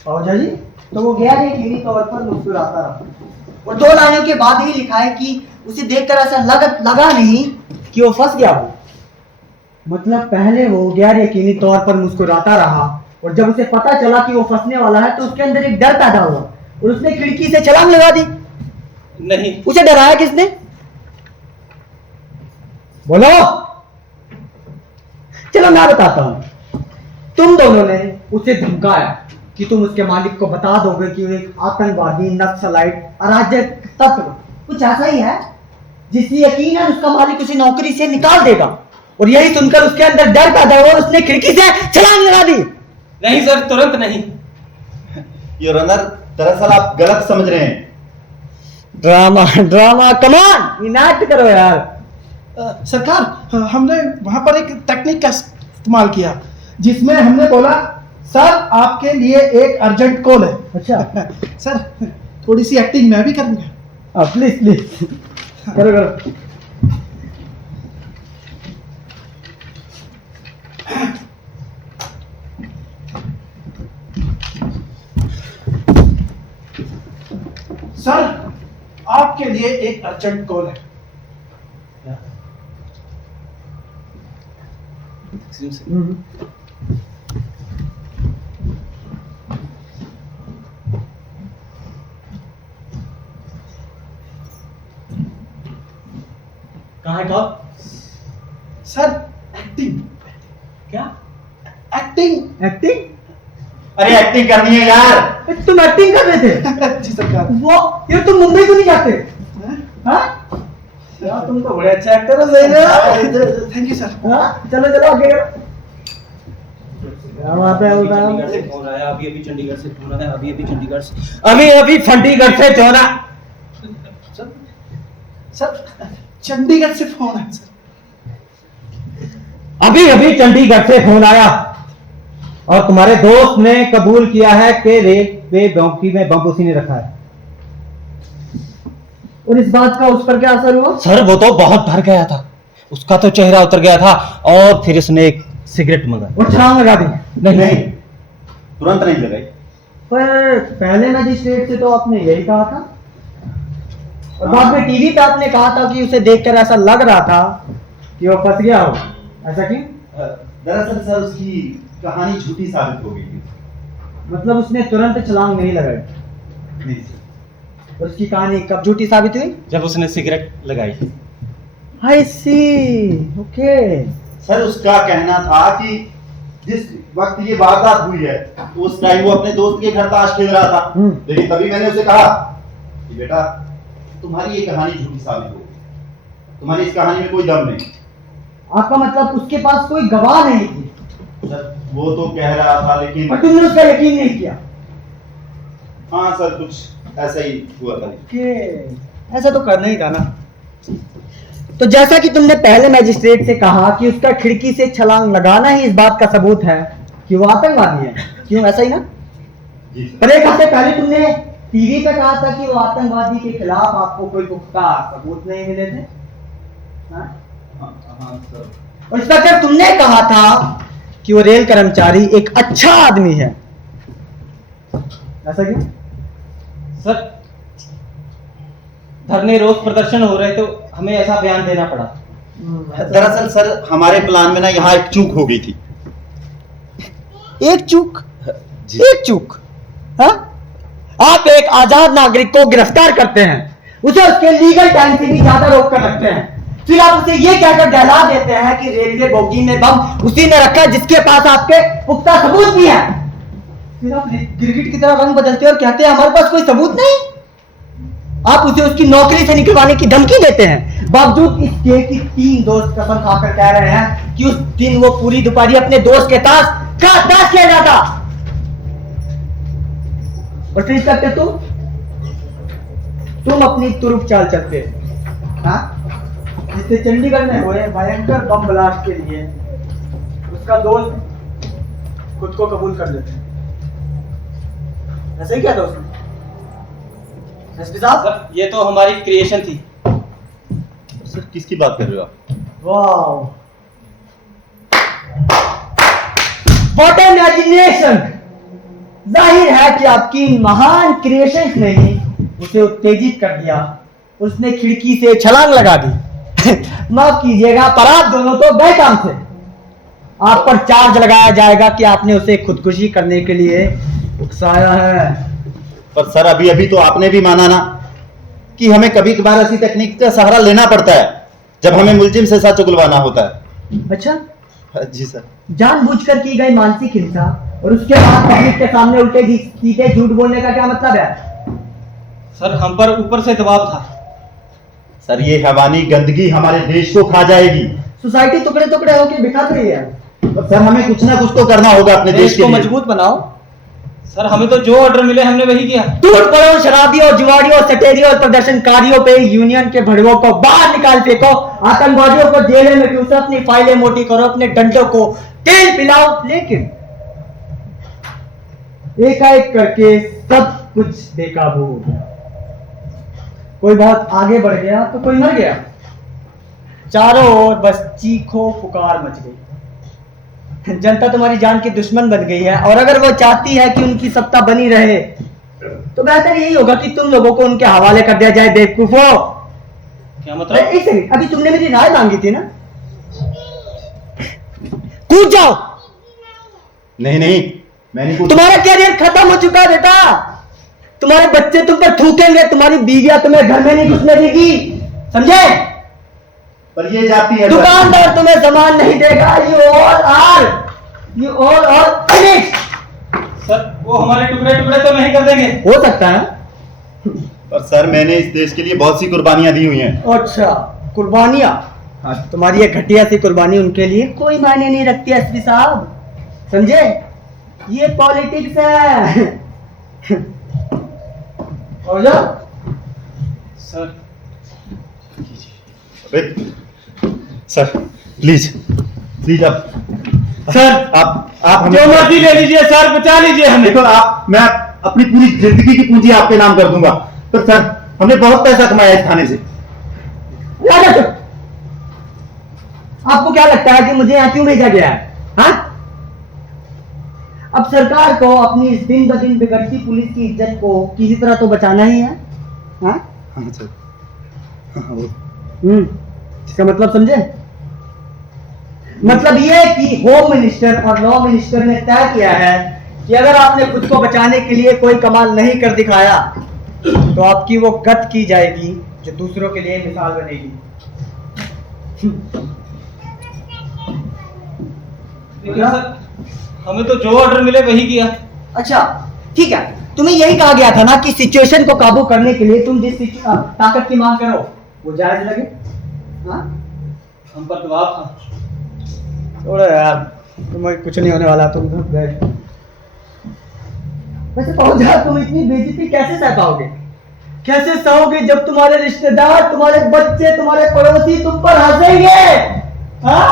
फौजा जी, तो वो गैर यकीनी तौर पर मुस्कुराता रहा, और 2 लाइनों के बाद ही लिखा है कि उसे देखकर ऐसा लगा नहीं कि वो फंस गया हो। मतलब पहले वो गैर यकीनी तौर पर मुस्कुराता रहा, और जब उसे पता चला कि वो फंसने वाला है तो उसके अंदर एक डर पैदा हुआ और उसने खिड़की से छलांग लगा दी। नहीं। उसे डराया किसने? बोलो। चलो मैं बताता हूं। तुम दोनों ने उसे धमकाया कि तुम उसके मालिक को बता दोगे कि वो एक आतंकवादी, नक्सलाइट, अराजक तत्व कुछ ऐसा ही है, जिससे यकीनन उसका मालिक उसे नौकरी से निकाल देगा। और यही सुनकर उसके अंदर डर पैदा हुआ और उसने खिड़की से छलांग लगा दी। नहीं सर, तुरंत नहीं। योर ऑनर, दरअसल आप गलत समझ रहे हैं। ड्रामा ड्रामा, कमान, इनाक्ट करो यार। सरकार, हमने वहां पर एक टेक्निक का इस्तेमाल किया जिसमें हमने बोला, सर आपके लिए एक अर्जेंट कॉल है। अच्छा। सर थोड़ी सी एक्टिंग मैं भी करूंगा। प्लीज प्लीज करो करो। सर आपके लिए एक अर्जेंट कॉल है। कहाँ है कॉल? Sir acting. क्या एक्टिंग। एक्टिंग? अरे एक्टिंग करनी है यार। तुम एक्टिंग कर रहे थे? जी सरकार। वो ये तुम मुंबई को नहीं जाते? हाँ? यार तुम तो बड़े अच्छा एक्टर हो, सही ना? Thank you sir. हाँ? चलो चलो आगे करो। क्या बात है चंडीगढ़ से फोन आया, अभी अभी चंडीगढ़ से फोन आया, अभी अभी चंडीगढ़ से, अभी अभी चंडीगढ़ से चौरा। सर चंडीगढ़ से फोन है सर। अभी अभी चंडीगढ़ से फोन आया और तुम्हारे दोस्त ने कबूल किया है कि रेलवे बोगी में बम उसी ने रखा है। और इस बात का उस पर क्या असर हुआ? सर वो तो बहुत डर गया था, उसका तो चेहरा उतर गया था और फिर उसने एक सिगरेट मंगाई। और छलांग लगा दी? नहीं, तुरंत नहीं लगाई। पर पहले मजिस्ट्रेट से तो आपने यही कहा था और बाद में टीवी पे आपने कहा था कि उसे देखकर ऐसा लग रहा था कि वो फंस गया हो। ऐसा क्यों? दरअसल सर उसकी कहानी झूठी साबित हो गई थी। मतलब उसने तुरंत छलांग नहीं लगाई? नहीं सर। और उसकी कहानी कब झूठी साबित हुई? जब उसने सिगरेट लगाई। आई सी, ओके। सर उसका कहना था कि जिस वक्त ये वारदात हुई है उस टाइम वो अपने दोस्त के घर ताश खेल रहा था। लेकिन तभी मैंने उसे कहा कि बेटा तुम्हारी ये कहानी झूठी साबित हो गई, तुम्हारी इस कहानी में कोई दम नहीं। आपका मतलब उसके पास कोई गवाह नहीं थी? सर वो तो कह रहा था लेकिन और तुमने उसका यकीन नहीं किया? हाँ सर कुछ ऐसा ही हुआ था। ओके, ऐसा तो करना ही था ना। तो जैसा कि तुमने पहले मैजिस्ट्रेट से कहा कि उसका खिड़की से छलांग लगाना ही इस बात का सबूत है कि वो आतंकवादी है, क्यों? ऐसा ही ना? जी सर। पर एक हफ्ते पहले तुमने टीवी पे कहा था कि वो आतंकवादी के खिलाफ आपको कोई पुख्ता सबूत नहीं मिले थे। हाँ? हाँ सर। और इंस्पेक्टर तुमने कहा था कि वो रेल कर्मचारी एक अच्छा आदमी है। ऐसा क्यों? सर धरने रोज प्रदर्शन हो रहे तो हमें ऐसा बयान देना पड़ा। दरअसल सर हमारे प्लान में ना यहाँ एक चूक हो गई थी। एक चूक? जी। एक चूक? हाँ? आप एक आजाद नागरिक को गिरफ्तार करते हैं, उसे उसके लीगल टाइम से भी ज्यादा रोक कर रखते हैं, फिर आप उसे ये कहकर डरा देते हैं कि रेलवे बोगी में बम उसी ने रखा जिसके पास आपके पुख्ता सबूत भी है। फिर आप गिरगिट की तरह रंग बदलते हैं और कहते हैं हमारे पास कोई सबूत नहीं। आप उसे उसकी नौकरी से निकलवाने की धमकी देते हैं, बावजूद इसके कि 3 दोस्त कसम खाकर कह रहे हैं कि उस दिन वो पूरी दोपहरी अपने दोस्त के ताश खेल रहा था। और फिर करते तुम अपनी तुरुप चाल चलते, हाँ? जिससे चंडीगढ़ में हुए भयंकर बम ब्लास्ट के लिए उसका दोस्त खुद को कबूल कर लेते हैं। ऐसा ही क्या था उसने? एसपी साहब, सर ये तो हमारी क्रिएशन थी। सर किसकी बात कर रहे हो आप? Wow, what an imagination! जाहिर है कि आपकी महान क्रिएशंस ने ही उसे उत्तेजित कर दिया, उसने खिड़की से छलांग लगा दी। माफ कीजिएगा पर आप दोनों तो गए काम से। आप पर चार्ज लगाया जाएगा कि आपने उसे खुदकुशी करने के लिए उकसाया है। पर सर अभी अभी तो आपने भी माना ना कि हमें कभी कभार ऐसी तकनीक का सहारा लेना पड़ता है जब हमें मुलजिम से सच उगलवाना होता है। अच्छा, जी सर। जानबूझकर की गई मानसिक हिंसा और उसके बाद पब्लिक के सामने उल्टे सीधे झूठ बोलने का क्या मतलब है? सर हम पर ऊपर से दबाव था। सर ये हैवानी गंदगी हमारे देश को खा जाएगी। सोसाइटी टुकड़े टुकड़े होकर बिखर रही है। तो सर हमें कुछ ना कुछ तो करना होगा अपने देश के को लिए। मजबूत बनाओ। सर हमें तो जो ऑर्डर मिले हमने वही किया। टूट पड़ो शराबियों, जुआड़ियों, सटेरियों और प्रदर्शनकारियों पे यूनियन के भड़वों को बाहर निकाल फेंको, आतंकवादियों को जेल में घुसो, अपनी फाइलें मोटी करो, अपने डंडों को तेल पिलाओ। लेकिन एकाएक करके सब कुछ बेकाबू हो गया। कोई बहुत आगे बढ़ गया तो कोई मर गया। चारों ओर बस चीखो पुकार मच गई। जनता तुम्हारी जान की दुश्मन बन गई है और अगर वो चाहती है कि उनकी सत्ता बनी रहे तो बेहतर यही होगा कि तुम लोगों को उनके हवाले कर दिया जाए बेवकूफो। क्या मतलब? एक सेकंड, अभी तुमने मेरी राय मांगी थी ना, कूद जाओ। नहीं नहीं, मैं नहीं पूछ। तुम्हारा कैरियर खत्म हो चुका है बेटा। तुम्हारे बच्चे तुम पर थूकेंगे, तुम्हारी बीवियां तुम्हें घर में नहीं घुसने देगी, समझे? पर ये जाती है दुकानदार तुम्हें सामान नहीं देगा। You all are finish. Sir वो हमारे टुकड़े टुकड़े तो नहीं कर देंगे? हो सकता है। पर सर मैंने इस देश के लिए बहुत सी कुर्बानियां दी हुई हैं। अच्छा, कुर्बानियां? हाँ, तुम्हारी ये घटिया सी कुर्बानी उनके लिए कोई मायने नहीं रखती एसपी साहब, समझे? ये पॉलिटिक्स है। और जाओ। सर सर प्लीज प्लीज अब सर आप हमें जो मर्जी ले लीजिए सर, बचा लीजिए हमें। देखो मैं अपनी पूरी जिंदगी की पूंजी आपके नाम कर दूंगा। तो सर हमने बहुत पैसा कमाया इस थाने से। राजा चुप। आपको क्या लगता है कि मुझे यहाँ क्यों भेजा गया है? हाँ? अब सरकार को अपनी इस दिन ब दिन बिगड़ती पुलिस की इज्जत को किसी तरह तो बचाना ही है। हाँ? हाँ सर। हाँ, वो इसका मतलब समझे? मतलब ये कि होम मिनिस्टर और लॉ मिनिस्टर ने तय किया है कि अगर आपने खुद को बचाने के लिए कोई कमाल नहीं कर दिखाया तो आपकी वो गत की जाएगी जो दूसरों के लिए मिसाल बनेगी। लेकिन सर हमें तो जो ऑर्डर मिले वही किया। अच्छा ठीक है, तुम्हें यही कहा गया था ना कि सिचुएशन को काबू करने के लिए तुम जिस ताकत की मांग करो वो जायज लगे। हाँ? हम पर दबाव था। छोड़ो यार, तुम्हें कुछ नहीं होने वाला। तुम बैठ। वैसे पहुंचा, तुम इतनी बेइज्जती कैसे सह पाओगे? कैसे सहोगे जब तुम्हारे रिश्तेदार, तुम्हारे बच्चे, तुम्हारे पड़ोसी तुम पर हंसेंगे? हाँ?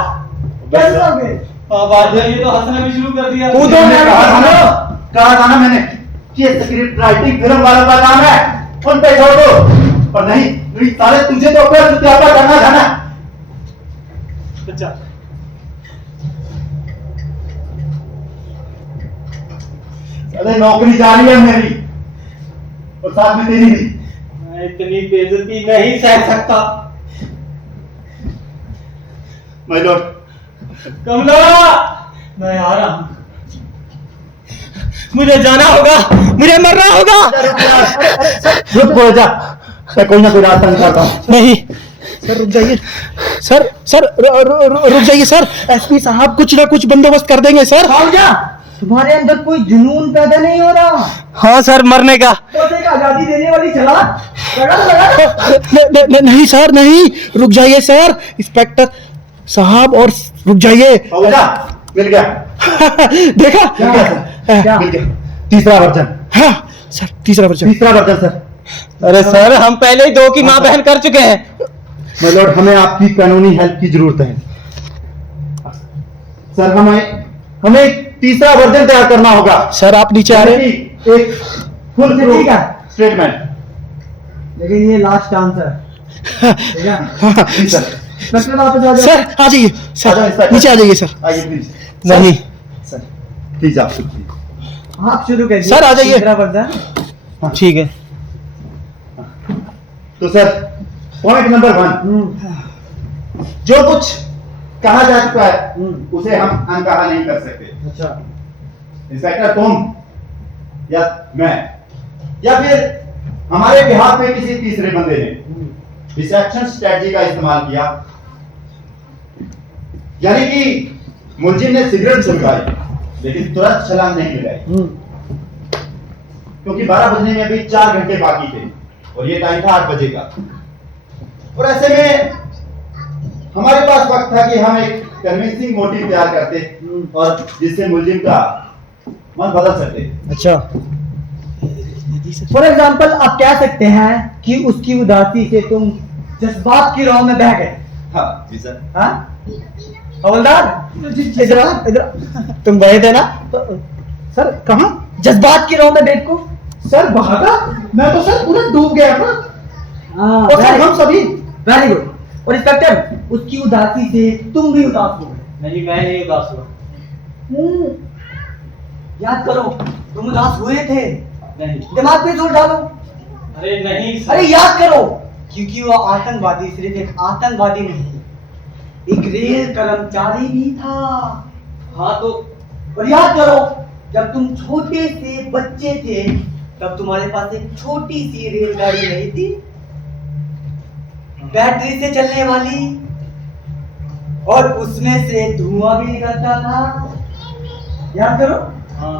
कैसे सहोगे? आवाज ये तो हंसना भी शुरू कर दिया। कूदो मैंने मैम, कहा था ना मैंने कि ये स्क्रिप्ट राइटिंग फिल्म वालों का काम है, उन पे छोड़ दो। पर नहीं साले, तुझे तो अपना सत्यापन करना था ना। अच्छा अरे नौकरी जा रही है मेरी और साथ में तेरी भी। मैं इतनी बेइज्जती नहीं सह सकता। माय लॉर्ड, कमला मैं आ रहा हूं, मुझे जाना होगा, मुझे मरना होगा। रुक बोल जा, मैं कोई ना कोई रास्ता निकालता हूँ। नहीं सर, रुक जाइए सर, रुक जाइए सर। एसपी साहब कुछ ना कुछ बंदोबस्त कर देंगे सर। पहुंचा। तुम्हारे अंदर कोई जुनून पैदा नहीं हो रहा? हाँ सर, मरने का। पोते का आजादी देने वाली छलांग लगा। नहीं सर, नहीं, रुक जाइए सर, इंस्पेक्टर साहब, और रुक जाइए। हो जा, मिल गया। देखा? मिल गया सर, क्या? मिल गया। तीसरा वर्जन। हाँ सर, तीसरा वर्जन। तीसरा वर्जन सर। अरे सर हम पहले ही 2 की मां बहन कर चुके हैं। माय लॉर्ड, हमें आपकी कानूनी हेल्प की जरूरत है सर। हमें एक तीसरा वर्जन तैयार करना होगा सर आप नीचे आ रहे हैं? एक फुल ठीक है। स्टेटमेंट। लेकिन ये लास्ट आंसर, ठीक है? जी सर। इंस्पेक्टर वापस आ जाओ। सर आ जाइए आ जाओ, सर, इंस्पेक्टर। नीचे आ जाइए सर। आइए प्लीज नहीं सर, प्लीज आप आप शुरू करिए। सर, आ जाइए। तीसरा वर्जन। ठीक है। तो सर पॉइंट नंबर 1, जो कुछ कहा जा चुका है उसे हम अनकहा नहीं कर सकते। अच्छा, इंस्पेक्टर तुम या मैं या फिर हमारे बिहाफ में किसी तीसरे बंदे ने डिस्ट्रैक्शन स्ट्रेटजी का इस्तेमाल किया, यानी कि मुलजिम ने सिगरेट सुलगाई लेकिन तुरंत छलांग नहीं लगाई, क्योंकि 12 बजने में अभी 4 घंटे बाकी थे और ये टाइम था 8 बजे का। और ऐसे में हमारे पास वक्त था कि हम एक कन्विंसिंग मोटिव तैयार करते और जिससे मुलजिम का मन बदल सकते। अच्छा, फॉर एग्जाम्पल आप कह सकते हैं कि उसकी उदासी से तुम जज्बात की राह में बह गए। हाँ जी सर। हाँ हवलदार, इधर आओ, इधर आओ। तुम गए थे ना तो, सर कहाँ? जज्बात की राह में बेवकूफ। सर भागा, मैं तो सर पूरा डूब गया था। हाँ, और सर हम सभी। Very good. और इंस्पेक्टर, उसकी उदासी से तुम भी उदास हो गए। नहीं मैं नहीं उदास हुआ। याद करो, तुम उदास हुए थे नहीं। दिमाग पे जोर डालो। अरे नहीं सर। अरे याद करो, क्योंकि वो आतंकवादी सिर्फ एक आतंकवादी नहीं, एक रेल कर्मचारी भी था। हाँ तो और याद करो, जब तुम छोटे से बच्चे थे तब तुम्हारे पास एक छोटी सी रेलगाड़ी नहीं थी, बैटरी से चलने वाली, और उसमें से धुआं भी निकलता था। याद करो। हाँ।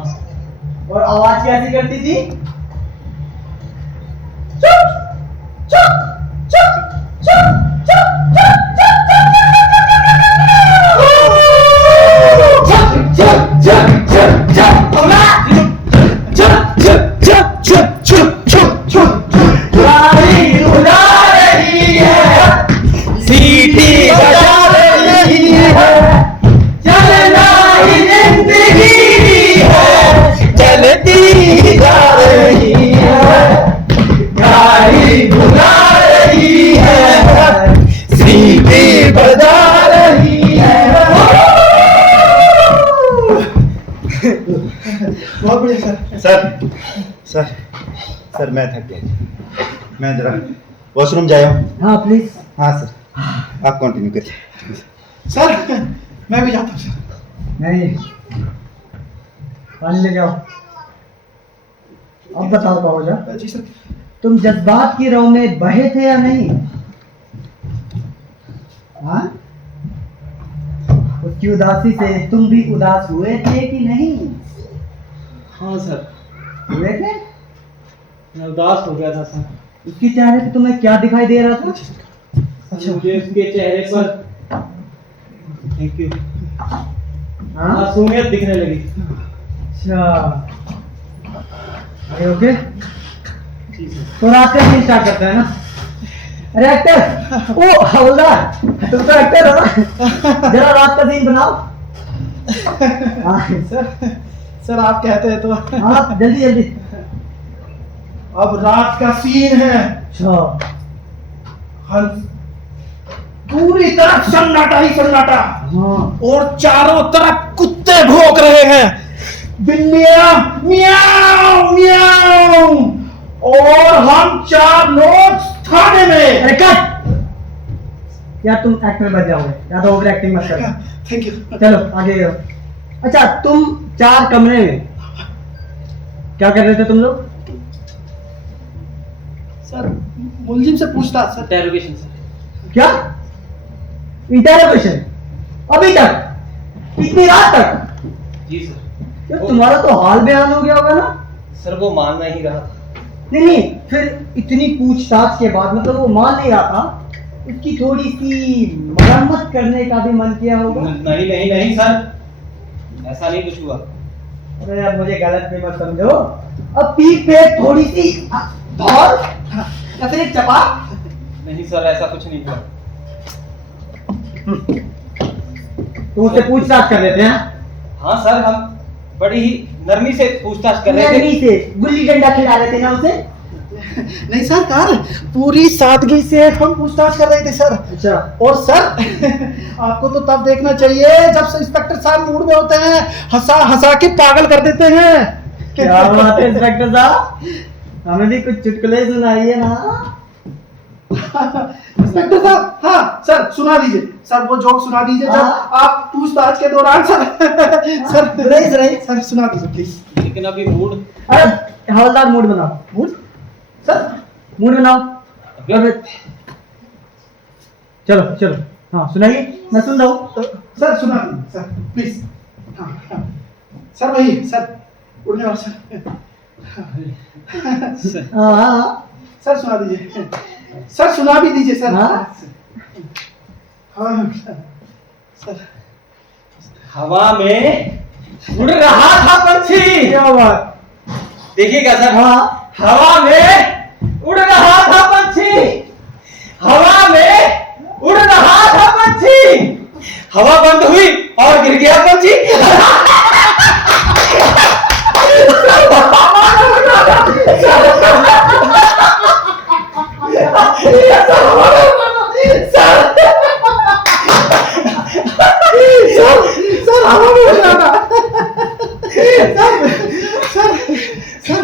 और आवाज कैसी करती थी? चुप चुप चुप चुप चुप बहुत बढ़िया सर। सर सर सर मैं थक गया, मैं जरा वॉशरूम जाया हूँ। हाँ प्लीज। हाँ सर, आप कंटिन्यू करिए। सर मैं भी जाता हूँ सर। नहीं, पानी ले जाओ। अब बताओ बाबूजा, जी सर। तुम जज्बात की राह में बहे थे या नहीं? हाँ? उसकी उदासी से तुम भी उदास हुए थे कि नहीं? हाँ सर, हुए थे? मैं उदास हो गया था सर। उसके चेहरे पे तुम्हें क्या दिखाई दे रहा था? अच्छा, मुझे उसके चेहरे पर थैंक यू हाँ? मासूमियत दिखने लगी। अच्छा, ओके। जी सर। तो रात का सीन स्टार्ट करते हैं ना? अरे एक्टर, ओ हवलदार, तुम तो एक्टर हो ना? जरा रात का सीन बनाओ। हाँ सर आप कहते हैं तो। हाँ, जल्दी जल्दी। अब रात का सीन है। अच्छा। हर पूरी तरफ सन्नाटा ही सन्नाटा, हाँ। और चारों तरफ कुत्ते भौंक रहे हैं, बिल्लियां म्याऊं म्याऊं, और हम 4 लोग थाने में। अरे कट! यार तुम एक्टर बन जाओगे, या तो ओवर एक्टिंग मत करो। Thank you. चलो आगे करो। अच्छा, तुम 4 कमरे में क्या कर रहे थे तुम लोग? सर मुलजिम से पूछताछ सर। Interrogation sir. क्या इंटेरोगेशन? अभी तक? इतनी रात तक? जी सर। यार तुम्हारा तो हाल बेहाल हो गया होगा ना? सर वो मान नहीं रहा था। नहीं नहीं, फिर इतनी पूछताछ के बाद मतलब वो मान नहीं रहा था, उसकी थोड़ी सी मरम्मत करने का भी मन किया होगा? नहीं नहीं नहीं सर, ऐसा नहीं कुछ हुआ। अरे यार मुझे गलत भी मत समझो। अब पीठ पे थोड़ी सी धौल या फिर एक चपाट? नहीं सर, ऐसा कुछ नहीं हुआ। तो उससे पूछताछ कर लेते हैं। हाँ सर, हम बड़ी ही नरमी से पूछताछ कर रहे थे। नरमी से गुल्ली डंडा खिला रहे थे ना उसे? नहीं सरकार, पूरी सादगी से हम पूछताछ कर रहे थे सर। अच्छा। और सर आपको तो तब देखना चाहिए जब इंस्पेक्टर साहब मूड में होते हैं, हंसा हंसा के पागल कर देते हैं। क्या बात है इंस्पेक्टर साहब, हमें भी कुछ चुटकुले सुनाइए ना। इंस्पेक्टर साहब, हाँ सर सुना दीजिए सर, वो जोक सुना दीजिए जब हाँ। आप पूछताछ के दौरान सर। सर सुना दीजिए प्लीज। लेकिन अभी मूड अरे हवलदार मूड बनाओ। मूड सर, मूड बनाओ। अभी चलो चलो, हाँ सुनाइए, मैं सुन रहा हूँ। सर सुना दीजिए सर प्लीज। हाँ हाँ सर, वही सर उड़ने वाला सर। हाँ सर सुना दीजिए सर, सुना भी दीजिए सर। हाँ। हाँ सर। हवा में उड़ रहा था पंछी। क्या बात। देखिएगा सर। हाँ। हवा में उड़ रहा था पंछी, हवा में उड़ रहा था पंछी, हवा बंद हुई और गिर गया पंछी। सर हवा में उड़ रहा था। सर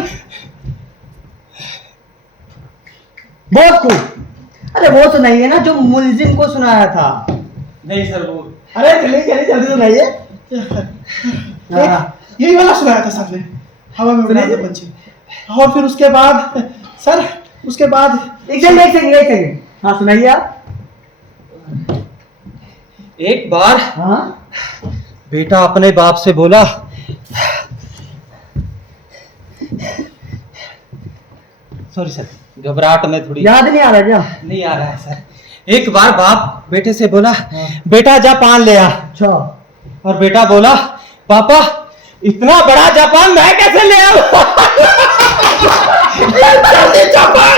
सुनाइए ना जो मुलजिम को सुनाया था। नहीं सर वो अरे चलिए चलिए जल्दी सुनाइए। हाँ। यही वाला सुनाया था सर ने, हवा में उड़ाते पंछी। और फिर उसके बाद सर, उसके बाद एक सेकंड हाँ सुनाइए आप। एक बार हाँ बेटा अपने बाप से बोला, सॉरी सर घबराहट में थोड़ी याद नहीं आ रहा क्या? नहीं आ रहा है सर। एक बार बाप बेटे से बोला, बेटा जापान ले आ। अच्छा और बेटा बोला, पापा इतना बड़ा जापान मैं कैसे ले आऊं? जापान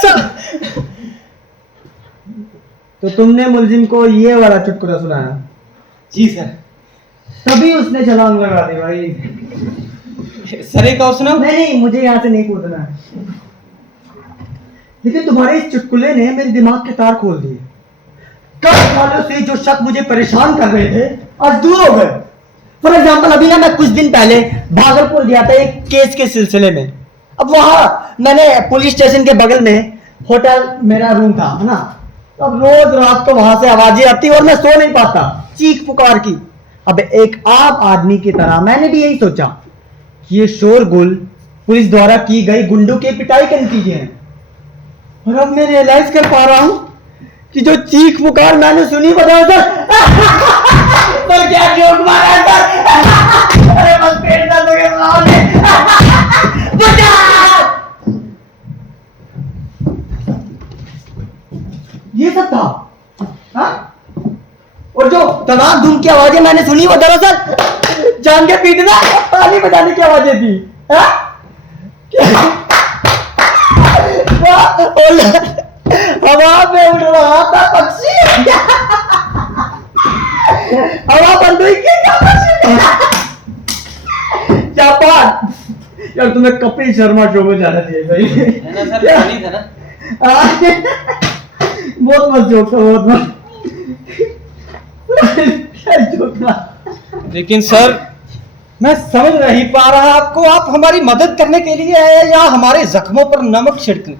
सर तो तुमने मुलजिम को ये वाला चुटकुला सुनाया, जी सर। तभी उसने छलांग लगा दी भाई। सर एक और सुनाऊं? नहीं मुझे यहाँ से नहीं कूदना है। लेकिन तुम्हारे इस चुटकुले ने मेरे दिमाग के तार खोल दिए। कल वालों से जो शक मुझे परेशान कर रहे थे आज दूर हो गए। फॉर एग्जाम्पल अभी ना मैं कुछ दिन पहले भागलपुर गया था एक केस के सिलसिले में। अब वहां मैंने पुलिस स्टेशन के बगल में होटल मेरा रूम था, है ना। अब रोज रात को वहां से आवाजें आती और मैं सो नहीं पाता, चीख पुकार की। अब एक आम आदमी की तरह मैंने भी यही सोचा कि ये शोरगुल पुलिस द्वारा की गई गुंडों की पिटाई के नतीजे हैं। और अब मैं रियलाइज कर पा रहा हूं कि जो चीख पुकार मैंने सुनी बताओ सर क्या जोक मारा सर। अरे बस पेट दर्द हो गया। ये सब था हाँ? और जो तमाम धूम की आवाजें मैंने सुनी वो दरअसल जान के पीटना ताली बजाने की आवाजें थी हाँ? हवा में उड़ रहा था पक्षी। हवा बंद हुई क्या पक्षी? जापान यार तुम्हें कपिल शर्मा शो में जाना चाहिए भाई। है ना सर, फनी था ना। बहुत मस्त जोक था, बहुत मस्त। क्या जोक था? लेकिन सर मैं समझ नहीं पा रहा आपको, आप हमारी मदद करने के लिए आए या हमारे जख्मों पर नमक छिड़कने?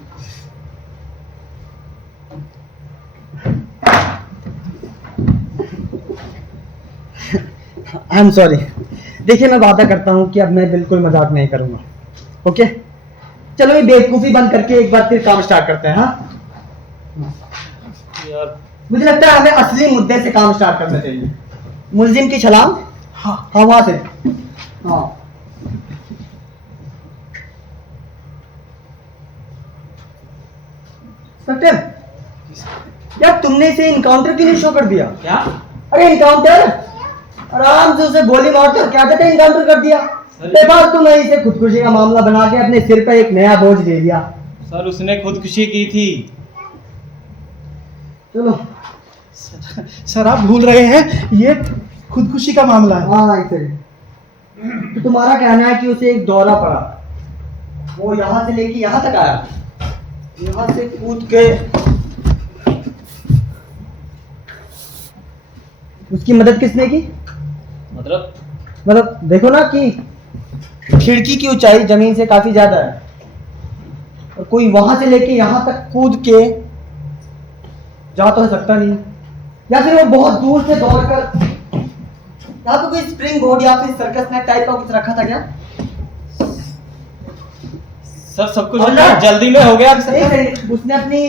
I am sorry. देखिए मैं वादा करता हूं कि अब मैं बिल्कुल मजाक नहीं करूंगा। ओके चलो ये बेवकूफी बंद करके एक बार फिर काम स्टार्ट करते हैं। हाँ यार मुझे लगता है हमें असली मुद्दे से काम स्टार्ट करना चाहिए। मुलजिम की छलांग हाँ वहां से हाँ। सत्यम यार तुमने इसे इनकाउंटर क्यों नहीं शो कर दिया? क्या? अरे इनकाउंटर आराम से उसे गोली मारते और क्या कहते हैं इनकाउंटर कर दिया। बेफालतू में इसे खुदकुशी का मामला बना के अपने सिर पे एक नया बोझ ले लिया। सर उसने खुदकुशी की थी। चलो सर आप भूल रहे हैं ये खुदकुशी का मामला है। हाँ एक सेकंड। तो तुम्हारा कहना है कि उसे एक दौरा पड़ा, वो यहाँ से लेके यहाँ तक आया, यहाँ से कूद के उसकी मदद किसने की? मतलब देखो ना कि खिड़की की ऊंचाई जमीन से काफी ज्यादा है और कोई वहां से लेके यहाँ तक कूद के जा तो सकता नहीं, या फिर वो बहुत दूर से दौड़कर यहाँ पे कोई स्प्रिंग बोर्ड या फिर सर्कस नेट टाइप का कुछ रखा था क्या? सर सब कुछ और ना- जल्दी में हो गया। एक सेकंड, उसने अपनी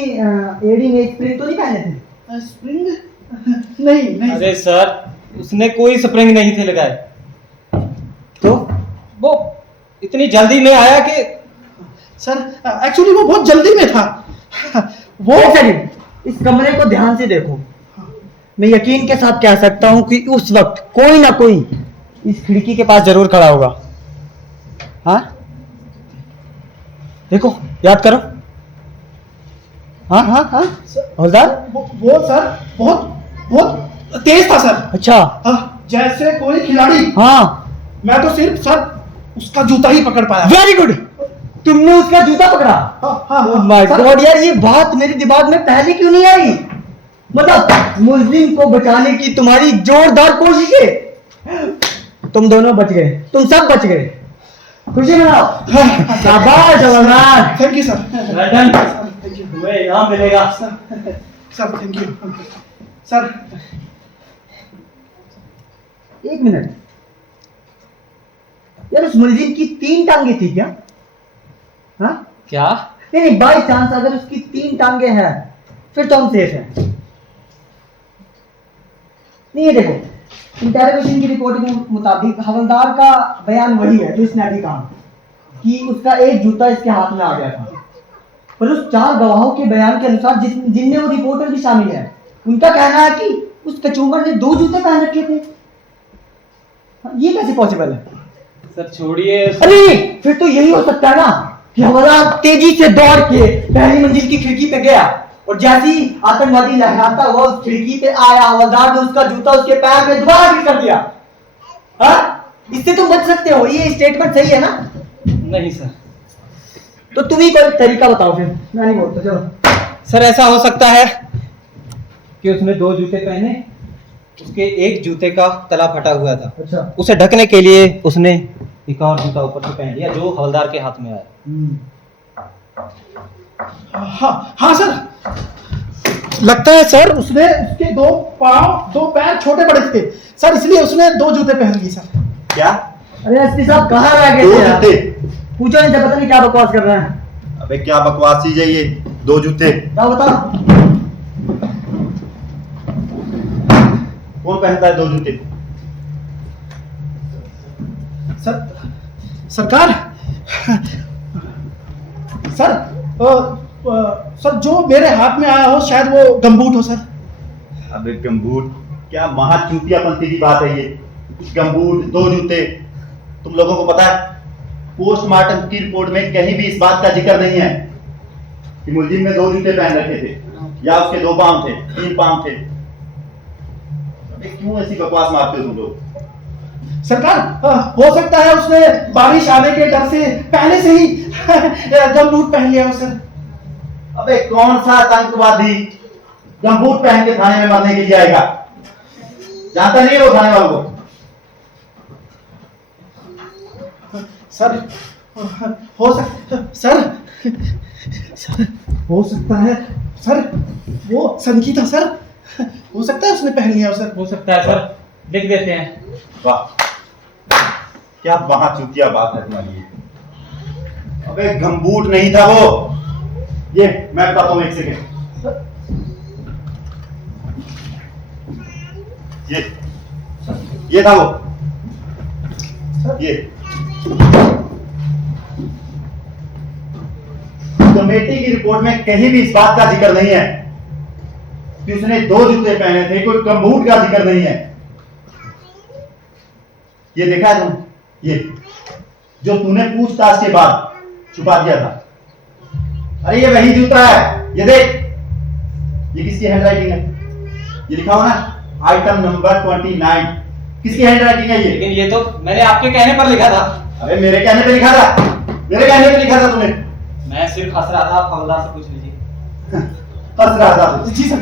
एड़ी में स्प्रिंग तो नहीं पहने थे? स्प्रिंग नहीं नहीं अरे सर उसने कोई स्प्रिंग नहीं थे लगाए, तो वो इतनी जल्दी में आया कि सर एक्चुअली वो बहुत जल्दी में था। वो एक सेकंड, इस कमरे को ध्यान से देखो। मैं यकीन के साथ कह सकता हूं कि उस वक्त कोई ना कोई इस खिड़की के पास जरूर खड़ा होगा। हाँ देखो याद करो। हाँ हाँ हाँ हौलदार। वो सर बहुत बहुत तेज था सर। अच्छा जैसे कोई खिलाड़ी। हाँ मैं तो सिर्फ सर उसका जूता ही पकड़ पाया। वेरी गुड, तुमने उसका जूता पकड़ा। ओह माय गॉड यार ये बात मेरे दिमाग में पहले क्यों नहीं आई? मतलब मुस्लिम को बचाने की तुम्हारी जोरदार कोशिशें, तुम दोनों बच गए, तुम सब बच गए। खुशी मनाओ। शाबाश हवलदार। Thank you sir. Well done. तुम्हें इनाम मिलेगा। Sir thank you sir. एक मिनट यार, उस मुलजिम की 3 टांगे थी क्या? हाँ क्या? नहीं, बाई चांस अगर उसकी 3 टांगे हैं फिर तो हम सेफ हैं। नहीं ये देखो, इंटेरोगेशन की रिपोर्ट के मुताबिक हवलदार का बयान वही है जो इसने अभी कहा कि उसका एक जूता इसके हाथ में आ गया था, पर उस 4 गवाहों के बयान के अनुसार जिनमें वो रिपोर्टर भी शामिल है, उनका कहना है कि उस कचूमर ने 2 जूते पहन रखे थे। ये कैसे पॉसिबल है? सर छोड़िए। अरे फिर तो यही हो सकता है ना कि हवलदार तेजी से दौड़ के पहली मंजिल की खिड़की पे गया और जैसे ही आतंकवादी लहराता हुआ उस खिड़की पे आया, हवलदार ने उसका जूता उसके पैर में दोबारा फिट कर दिया। हाँ, इससे तुम बच सकते हो, ये स्टेटमेंट सही है ना? नहीं सर। तो तुम ही कोई तरीका बताओ फिर, मैं नहीं बोलता। चलो सर ऐसा हो सकता है कि उसने 2 जूते पहने, उसके एक जूते का तला फटा हुआ था, अच्छा। उसे ढकने के लिए उसने एक और जूता ऊपर से पहन लिया जो हवलदार के हाथ में आया। हाँ सर, लगता है सर उसने उसके 2 पाँव 2 पैर छोटे बड़े थे सर, इसलिए उसने 2 जूते पहन लिए सर। क्या? अरे एसपी साहब कहाँ रह गए 2 थे यार? जूते? पूछो इनसे, पता नहीं क्या बकवास कर रहे हैं। अबे क्या बकवास चीज है ये? 2 जूते? क्या बताओ? कौन पहनता है 2 जूते? सरकार सर, सर जो मेरे हाथ में आया हो शायद वो गमबूट हो सर। अबे गमबूट? क्या महाचूतियापंथी की बात है ये? गमबूट 2 जूते? तुम लोगों को पता है पोस्टमार्टम की रिपोर्ट में कहीं भी इस बात का जिक्र नहीं है कि मुलजिम ने 2 जूते पहन रखे थे या उसके 2 पांव थे, 3 पांव थे। अबे क्यों ऐसी बकवास मारते हो तुम लोग? सरकार हो सकता है उसने बारिश आने के डर से पहले से ही गमबूट पहन लिया हो सर। अबे कौन सा आतंकवादी गमबूट पहन के थाने में मरने के लिए आएगा? जानता नहीं है वो थाने वालों को? सर हो सकता है सर, वो संकी था सर, हो सकता है उसने पहन लिया हो सर। हो सकता है सर, लिख देते हैं। वाह, क्या महाचूतिया बात है तुम्हारी ये। अबे गमबूट नहीं था वो, ये मैं बताता हूँ, 1 सेकेंड। ये था वो, ये कमेटी की रिपोर्ट में कहीं भी इस बात का जिक्र नहीं है कि उसने 2 जूते पहने थे, कोई गमबूट का जिक्र नहीं है। ये देखा है तुम, ये जो तूने पूछताछ के बाद छुपा दिया था? अरे ये वही जूता है, ये देख, ये किसकी हैंडराइटिंग है? ये लिखा हो ना आइटम नंबर 29, किसकी हैंडराइटिंग है ये? लेकिन ये तो मैंने आपके कहने पर लिखा था। अरे मेरे कहने पे लिखा था, मेरे कहने पे लिखा था तूने? मैं सिर्फ हंस रहा था, आप हवलदार से पूछ लीजिए। हंस रहा था? जी सर।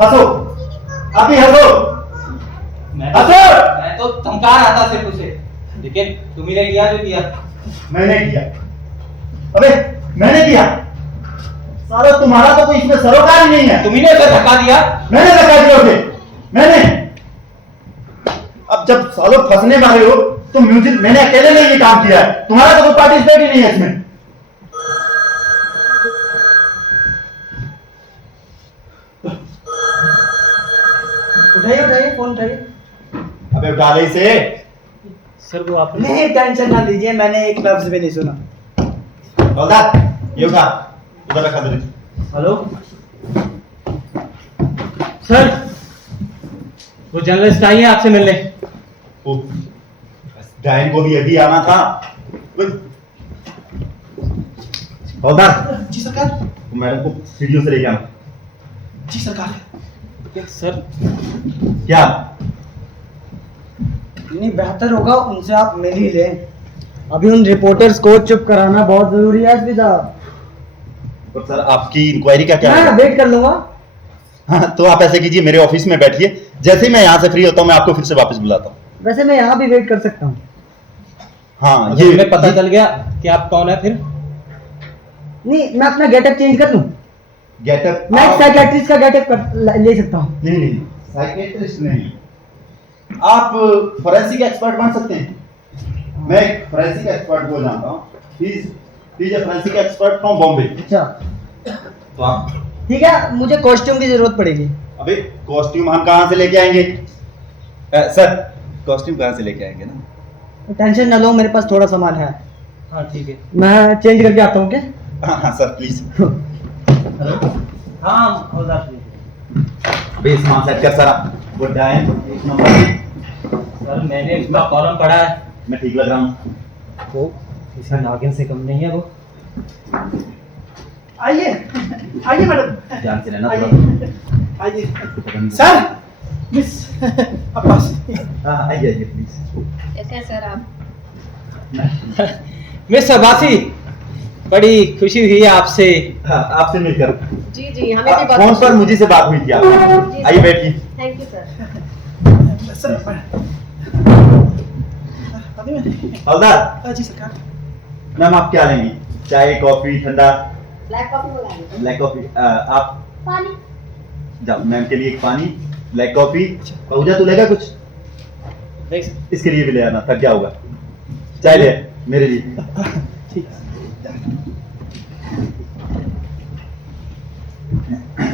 हंसो, अभी हंसो। मैं तो धमका रहा था सिर्फ उसे, लेकिन तुम ही ने किया जो किया। मैंने किया? अबे मैंने किया? साला तुम्हारा तो कोई इसमें सरोकार ही नहीं है। तुम ही ने उसे धक्का दिया। मैंने धक्का दिया उसे, मैंने। अब जब सालों फंसने वाले हो तो म्यूजिक मैंने अकेले नहीं ये काम किया है, तुम्हारा तो कोई पार्टिसिपेट ही नहीं है इसमें। उठाइए फोन उठाइए। अबे उठा ले इसे। सर वो आपने नहीं टेंशन ना लीजिए, मैंने एक लफ्ज भी नहीं सुना। हवलदार ये उठा, उधर रखा दे। हेलो सर, वो जर्नलिस्ट आई है आपसे मिलने। ओ, डायन को भी अभी आना था। हवलदार जी सरकार। मैडम को सीढ़ियों से लेके आना। जी सरकार। सर क्या? नहीं, बेहतर होगा उनसे आप मिल ही लें। अभी उन रिपोर्टर्स को चुप कराना बहुत जरूरी है एसपी साहब। तो सर आपकी इंक्वायरी का क्या है? मैं वेट कर लूंगा। हाँ तो आप ऐसे कीजिए, मेरे ऑफिस में बैठिए, जैसे ही मैं यहाँ से फ्री होता हूँ मैं आपको फिर से वापस बुलाता हूँ। वैसे मैं यहाँ भी वेट कर सकता हूँ। हाँ ये हमें पता चल गया कि आप कौन है फिर। नहीं, मैं अपना गेटअप चेंज कर लूं। गेटअप मैं एक साइकियाट्रिस्ट का गेटअप ले सकता हूँ। नहीं नहीं, साइकियाट्रिस्ट नहीं, आप फोरेंसिक एक्सपर्ट बन सकते हैं। मैं एक फोरेंसिक एक्सपर्ट को जानता हूँ, ही is a forensic expert from Bombay. अच्छा तो आप, ठीक है, मुझे कॉस्ट्यूम की जरूरत पड़ेगी। अबे कॉस्ट्यूम हम कहाँ से लेके आएंगे? सर कॉस्ट्यूम कहाँ से लेके आएंगे ना? टेंशन ना लो, मेरे पास थोड़ा सामान है। हाँ ठीक है। मैं चेंज करके आता हूँ क्या? हाँ हाँ सर प्लीज। हाँ हवलदार प्लीज। अबे सामान सेट कर सर, गुड डाइन एक नंबर। सर मैंने इसका कॉलम पढ़ा है। मैं ठीक लग रहा हूँ? वो किसी नागिन से कम नहीं है वो। आइए आइए मैडम, ध्यान से रहना आइए थोड़ा। आइए। सर मिस अब्बास, हाँ आइए आइए प्लीज। कैसे हैं सर आप? मिस अब्बासी, बड़ी खुशी हुई आपसे। हाँ आपसे मिलकर। जी जी, हमें भी बहुत फोन खुशी पर हुई। मुझे से बात हुई थी आपकी। जी, आइए सर। बैठिए। Thank you sir. सर हवलदार जी सरकार। मैम आप क्या लेंगी? चाय कॉफी ठंडा? ब्लैक कॉफी मंगाइए। Black coffee. आप पानी। जाओ मैम के लिए एक पानी, ब्लैक कॉफी। पूजा तू लेगा कुछ? नहीं सर। इसके लिए भी ले आना, थक गया होगा। चाय ले मेरे लिए। ठीक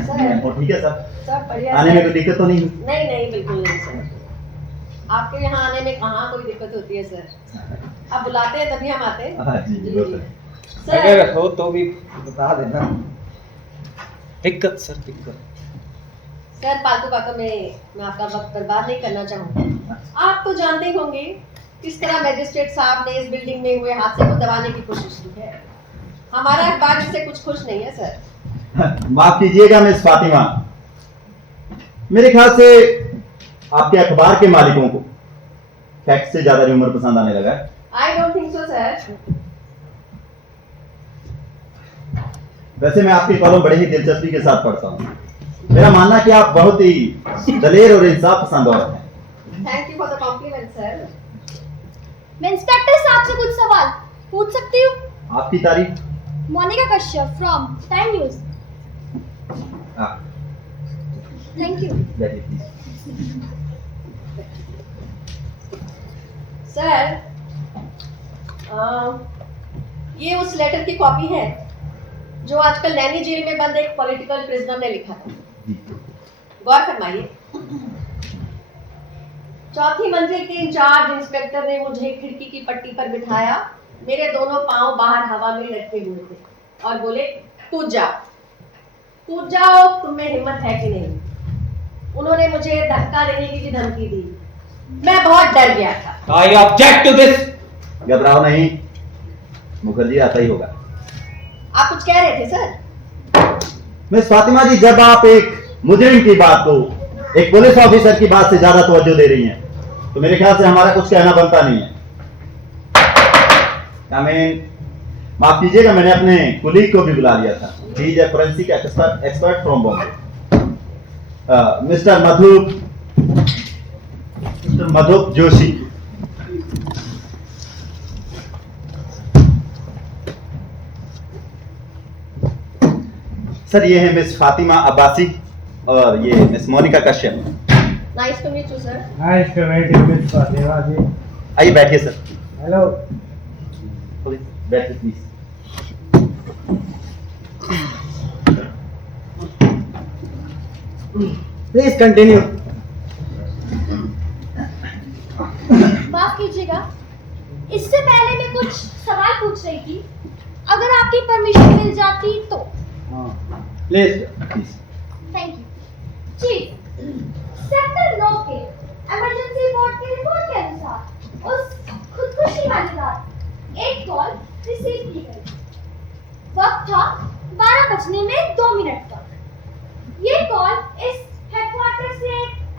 सर और ठीक है सर, सब बढ़िया आने में सर। कोई दिक्कत तो नहीं? नहीं नहीं बिल्कुल नहीं सर, आपके यहाँ आने में कहाँ कोई दिक्कत होती है सर। आप बुलाते हैं तभी हम आते हैं। हाँ जी जी, बिल्कुल। सर अगर हो तो भी बता देना। दिक्कत सर दिक्कत। सर फालतू बातों में मैं आपका वक्त बर्बाद नहीं करना चाहूँगा। आप तो जानते ही होंगे किस तरह मैजिस्ट्रेट साहब ने इस बिल्डिंग में हुए हादसे को दबाने की कोशिश की है। हमारा अखबार इससे कुछ खुश नहीं है सर। माफ कीजिएगा मिस फातिमा, मेरे ख्याल से आपके अखबार के मालिकों को फैक्ट से ज्यादा ह्यूमर पसंद आने लगा है। I don't think so sir. वैसे मैं आपके कॉलम बड़े ही दिलचस्पी के साथ पढ़ता हूँ। मेरा मानना है कि आप बहुत ही दलेर और इंसाफ पसंद औरत हैं। Thank you for the compliment sir. मैं इंस्पेक्टर साहब से कुछ सवाल पूछ सकती हूँ? आपकी तारीफ। Monica Kashyap from Time News. हाँ थैंक यू। बैठिए प्लीज। सर ये उस लेटर की कॉपी है जो आजकल नैनी जेल में बंद एक पॉलिटिकल प्रिजनर ने लिखा था। गौर फरमाइए। चौथी मंजिल के इंचार्ज इंस्पेक्टर ने मुझे खिड़की की पट्टी पर बिठाया। मेरे दोनों पांव बाहर हवा में लटके हुए थे और बोले कूद जाओ, तुम में हिम्मत है कि नहीं। उन्होंने मुझे धक्का देने की भी धमकी दी। मैं बहुत डर गया था। I object to this. घबराओ नहीं, मुखर्जी आता ही होगा। आप कुछ कह रहे थे सर? मिस फातिमा जी, जब आप एक मुजरिम की बात को एक पुलिस ऑफिसर की बात से ज्यादा तवज्जो दे रही हैं, तो मेरे ख्याल से हमारा कुछ कहना बनता नहीं है। माफ कीजिएगा, मैंने अपने कुलीग को भी बुला लिया था। He is a forensic expert from Bombay, mister Madhup Joshi. Sir ये है मिस फातिमा अब्बासी और ये miss Monika Kashyap. Nice to meet you sir. Nice to meet you miss Fatima ji. आइए बैठिए सर। हेलो। बैठिए प्लीज। Please continue. माफ कीजिएगा, इससे पहले मैं कुछ सवाल पूछ रही थी, अगर आपकी परमिशन मिल जाती तो। Please. Thank you. Chief, sector 9 के इमरजेंसी वार्ड की रिपोर्ट के अनुसार उस खुदकुशी वाली रात एक कॉल रिसीव की गई। वक्त था 12 बजने में 2 मिनट तक। ये कॉल इस हेडक्वार्टर से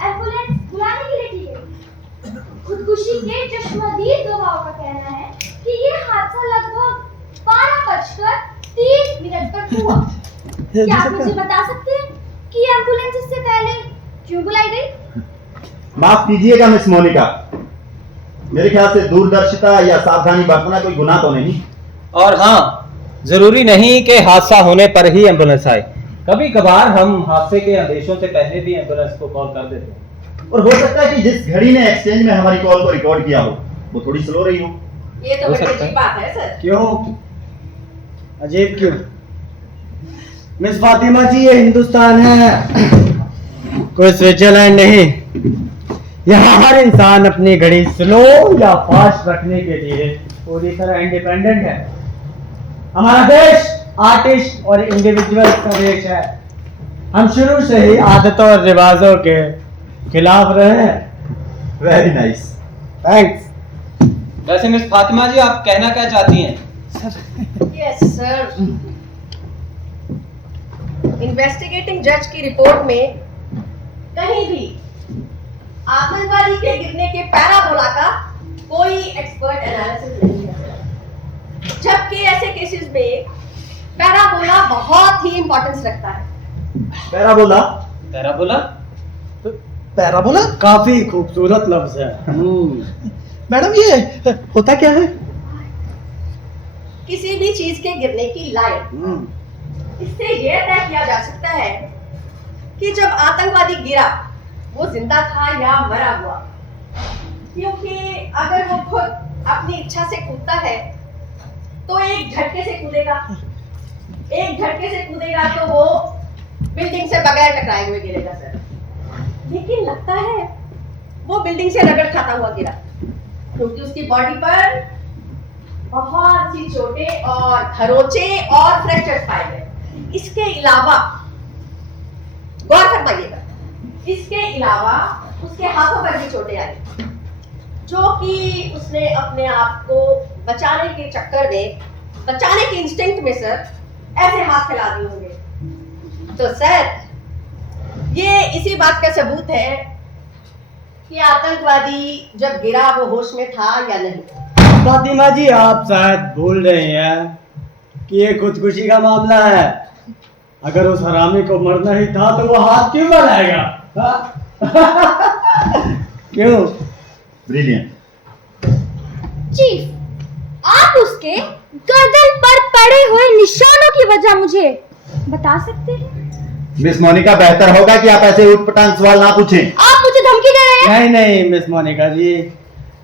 एम्बुलेंस बुलाने के लिए की गई। खुदकुशी के चश्मदीद गवाहों का कहना है कि ये हादसा लगभग 12:30 पर हुआ। क्या आप मुझे बता सकते हैं कि एम्बुलेंस इससे पहले क्यों बुलाई गई? माफ कीजिएगा मिस मोनिका, मेरे ख्याल से दूरदर्शिता या सावधानी बरतना कोई गुनाह तो नहीं। और हाँ, जरूरी नहीं कि हादसा होने पर ही एम्बुलेंस आए, कभी कभार हम हादसे के आदेशों से पहले भी एम्बुलेंस को कॉल कर देते हैं। और हो सकता है कि जिस घड़ी ने एक्सचेंज में हमारी कॉल को रिकॉर्ड किया हो वो थोड़ी स्लो रही हो। ये तो हो बड़ी सकता है। अच्छी बात है सर। क्यों? अजीब क्यों? मिस फातिमा जी, ये हिंदुस्तान है, कोई स्विट्जरलैंड नहीं। यहाँ हर इंसान अपनी घड़ी स्लो या फास्ट रखने के लिए पूरी तरह इंडिपेंडेंट है। हमारा देश आर्टिस्ट और इंडिविजुअल का देश है। हम शुरू से ही आदतों और रिवाजों के खिलाफ रहे हैं। Very nice. थैंक्स। वैसे मिस फातिमा जी, आप कहना क्या चाहती हैं? Yes sir. इन्वेस्टिगेटिंग जज की रिपोर्ट में कहीं भी आतंकवादी के गिरने के पैराबोला का कोई एक्सपर्ट एनालिसिस नहीं है, जबकि ऐसे केसेस में पैराबोला बहुत ही इंपॉर्टेंस रखता है। पैराबोला? पैराबोला? पैराबोला? काफी खूबसूरत लफ्ज है। मैडम, ये होता क्या है? किसी भी चीज के गिरने की लाइन, इससे यह तय किया जा सकता है कि जब आतंकवादी गिरा वो जिंदा था या मरा हुआ, क्योंकि अगर वो खुद अपनी इच्छा से कूदता है तो एक झटके से कूदेगा, तो वो बिल्डिंग से बगैर टकराए हुए गिरेगा सर। लेकिन लगता है वो बिल्डिंग से रगड़ खाता हुआ गिरा, क्योंकि उसकी बॉडी पर बहुत सी चोटें और खरोंचे और फ्रैक्चर्स पाए गए। इसके अलावा गौर फरमाइएगा, इसके अलावा उसके हाथों पर भी चोटें आई, जो कि उसने अपने आप को बचाने के चक्कर में, बचाने के इंस्टिंक्ट में सर ऐसे हाथ फैला दिए होंगे। तो सर ये इसी बात का सबूत है कि आतंकवादी जब गिरा वो होश में था या नहीं। फातिमा जी, आप शायद भूल रहे हैं कि ये खुदकुशी का मामला है। अगर उस हरामी को मरना ही था तो वो हाथ क्यों बढ़ाएगा? क्यों? ब्रिलियंट। चीफ, आप उसके गर्दन पर पड़े हुए निशानों की वजह मुझे बता सकते हैं? मिस मोनिका, बेहतर होगा कि आप ऐसे उटपटांग सवाल ना पूछें। आप मुझे धमकी दे रहे हैं? नहीं मिस मोनिका जी,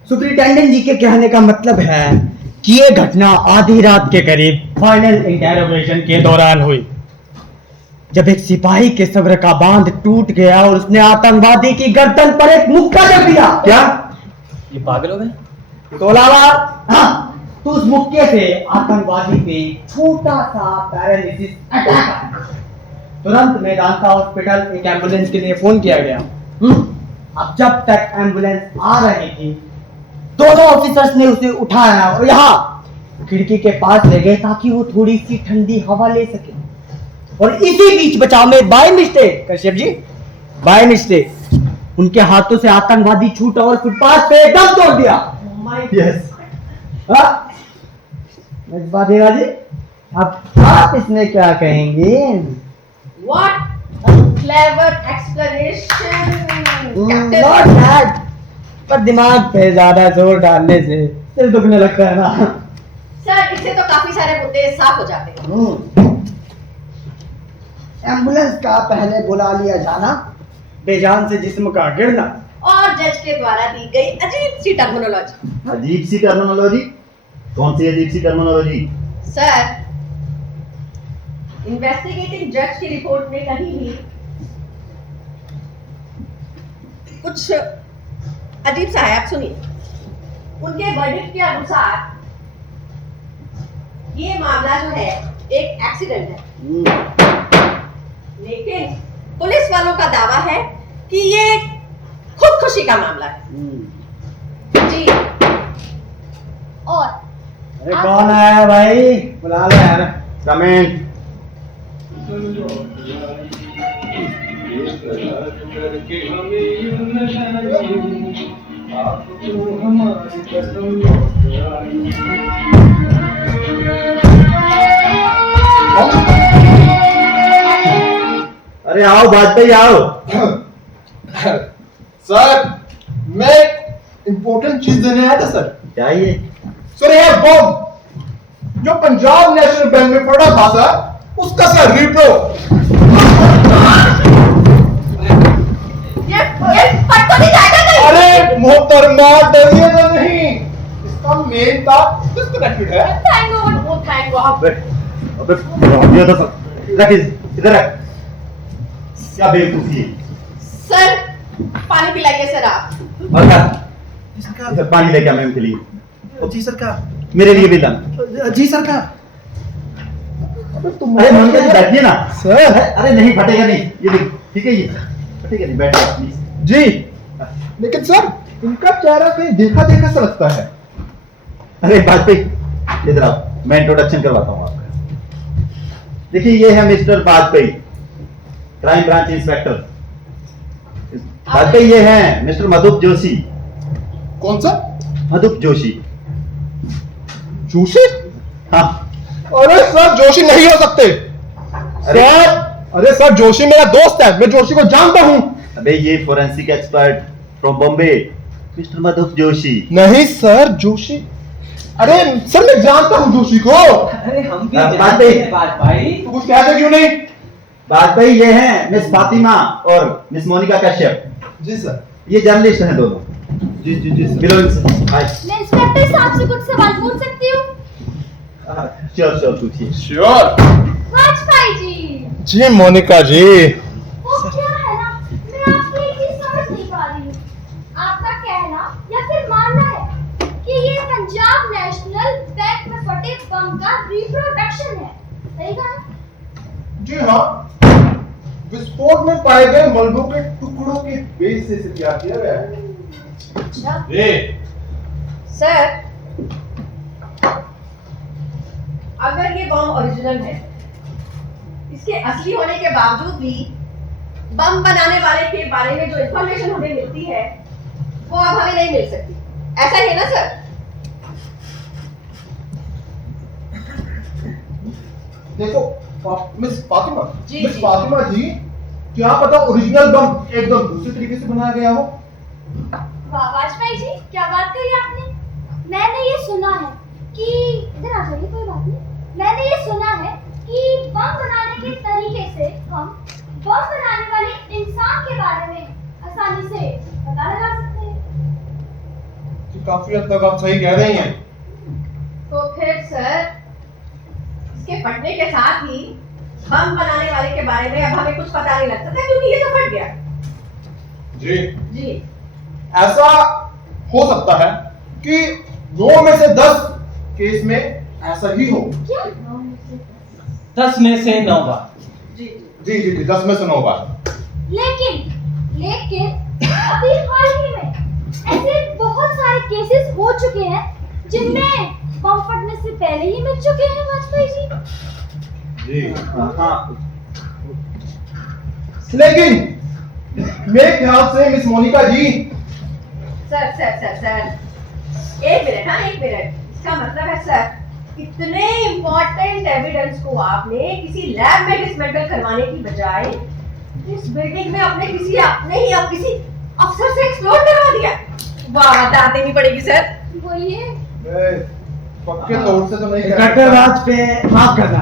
सुपरिटेंडेंट जी के कहने का मतलब है कि ये घटना आधी रात के करीब फाइनल इंटेरोगेशन के दौरान हुई, जब एक सिपाही के सब्र का बांध टूट गया और उसने आतंकवादी की गर्दन पर एक मुक्का जड़ दिया। क्या? ये पागल हो गए? हाँ, तो उस मुक्के से आतंकवादी पे छोटा सा पैरालिसिस अटैक आया। तुरंत मेदांता हॉस्पिटल एक एम्बुलेंस के लिए फोन किया गया। अब जब तक एम्बुलेंस आ रही थी, दोनों ऑफिसर्स ने उसे उठाया और यहाँ खिड़की के पास ले गए ताकि वो थोड़ी सी ठंडी हवा ले सके। और इसी बीच बचाव में by mistake, Kashyap ji, by mistake उनके हाथों से आतंकवादी छूटा और फुटपाथ पे एकदम तोड़ दिया। यस। फातिमा जी, अब आप इसमें क्या कहेंगे? What a clever explanation, Captain. Not that, पर दिमाग पे ज्यादा जोर डालने से दिल दुखने लगता है ना। सर इससे तो काफी सारे मुद्दे साफ हो जाते हैं। एम्बुलेंस का पहले बुला लिया जाना, बेजान से जिस्म का गिरना, और जज के द्वारा दी गई अजीब सी टर्मिनोलॉजी। अजीब सी टर्मिनोलॉजी? कौन सी अजीब सी टर्मिनोलॉजी? सर, इन्वेस्टिगेटिंग जज की रिपोर्ट में कहीं भी कुछ अजीब सा है। आप सुनिए, उनके वर्डिक्ट के अनुसार ये मामला जो है एक एक्सीडेंट है, लेकिन पुलिस वालों का दावा है कि ये खुदकुशी का मामला है। जी। और अरे कौन आया भाई? बुला ले यार। कमेंट। अरे आओ वाजपेयी आओ। सर, मैं इंपॉर्टेंट चीज देने आया था सर। क्या ये? सर ये बॉम्ब जो पंजाब नेशनल बैंक में पड़ा था सर, उसका सर रिप्रो। ये फट तो नहीं जाएगा कहीं? अरे मोहतरमा, डरिए तो नहीं, इसका मेन था डिस्कनेक्टेड है। थैंक गॉड, ओ थैंक गॉड। अबे ये तो रख इधर रख। क्या बेवकूफी है। सर पानी पिलाइए सर आप। और क्या इधर पानी लेके आ मैम के लिए। जी सरकार। मेरे लिए भी ला। जी सरकार। अरे मम्मी जी बैठिए ना सर। अरे नहीं फटेगा नहीं, ये देख ठीक है, ये फटेगा नहीं, बैठो प्लीज। जी, लेकिन सर इनका चेहरा कहीं देखा देखा सा लगता है। अरे वाजपेयी इधर आओ, मैं इंट्रोडक्शन करवाता हूँ आपका। देखिए ये है mister Vajpayee, crime branch inspector. Vajpayee ये हैं मिस्टर मधुप जोशी। कौन सा? मधुप जोशी। जोशी? हाँ। अरे सर जोशी नहीं हो सकते सर। अरे सर जोशी मेरा दोस्त है, मैं जोशी को जानता हूँ। अबे ये forensic expert from Bombay mister Madhup Joshi. नहीं सर जोशी, अरे सर मैं जानता हूँ जोशी को। अरे हम भी जानते हैं बात भाई। तो कुछ कहते क्यों नहीं? वाजपेयी ये हैं मिस फातिमा और मिस मोनिका कश्यप। जी सर। ये जर्नलिस्ट हैं दोनों। जी जी जी मिलो इनसे। हाय। मैं इंस्पेक्टर साहब से कुछ सवाल पूछ सकती हूँ? श्योर श्योर पूछिए। श्योर। वाजपेयी जी, जी मोनिका जी। वो क्या है ना, मैं आपकी एक चीज समझ नहीं पा रही हूँ। आपका कहना या फिर मानना है कि ये पंजाब नेशनल बैंक में फटे बम का रिप्रोडक्शन है, सही कहा? जी हाँ, विस्फोट में पाए गए मलबों के टुकड़ों के बेस से इसे तैयार किया गया है। अच्छा जी सर, अगर ये बम ओरिजिनल है, इसके असली होने के बावजूद भी बम बनाने वाले के बारे में जो इंफॉर्मेशन हमें मिलती है वो अब हमें नहीं मिल सकती, ऐसा ही है ना सर? देखो मिस फातिमा, जी, मिस जी। फातिमा जी, क्या पता ओरिजिनल बम एकदम दूसरे तरीके से बनाया गया हो। वाह वाजपेयी जी, क्या बात कही आपने। मैंने ये सुना है कि, इधर आ जाइए कोई बात नहीं, मैंने ये सुना है कि बम बनाने के तरीके से हम बम बनाने वाले इंसान के बारे में आसानी से पता लगा सकते हैं। कि काफी हद तक आप सही कह रही हैं। तो फिर सर इसके फटने के साथ ही बम बनाने वाले के बारे में अब हमें कुछ पता नहीं लग सकता क्योंकि ये तो फट गया। जी, जी ऐसा हो सकता है कि 9 में से 10 केस में ऐसा ही हो। क्या? 10 में से 9 बार। जी जी जी जी 10 में से 9 बार। लेकिन लेकिन अभी हाल ही में ऐसे बहुत सारे केसेस हो चुके हैं जिनमें बम फटने से पहले ही मिल चुके हैं वाजपेयी जी। जी हाँ। लेकिन मेरे ख्याल से मिस मोनिका जी, सर सर सर सर एक मिनट, हाँ एक मिनट। इसका मतलब है सर इतने इम्पोर्टेंट एविडेंस को आपने किसी लैब में डिसमेंटल करवाने की बजाय इस बिल्डिंग में अपने किसी अफसर से एक्सप्लोर करवा दिया। वाह, दाद देनी पड़ेगी सर। बोलिए। पक्के तौर से तो नहीं कह इंस्पेक्टर सकता। राज पे माफ करना,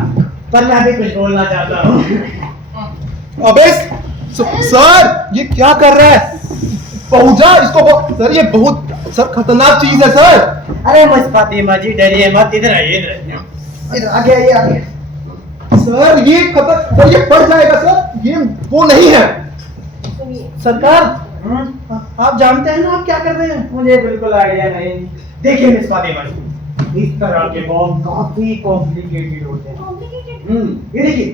पर मैं भी कुछ बोलना चाहता हूँ। अबे सर ये क्या कर रहा है? पहुंचा इसको सर, ये बहुत सर खतरनाक चीज है सर। अरे मिस फातिमा जी डरिए मत, इधर आइए, इधर आइए। इधर आगे आइए, आगे। सर ये सर ये बढ़ जाएगा सर, ये वो नहीं है। सुनिए सरकार, आप जानते हैं ना आप क्या कर रहे हैं? मुझे बिल्कुल आइडिया नहीं। देखिए मिस फातिमा जी, इस तरह के बॉम्ब काफी कॉम्प्लिकेटेड होते हैं। कॉम्प्लिकेटेड। ये देखिए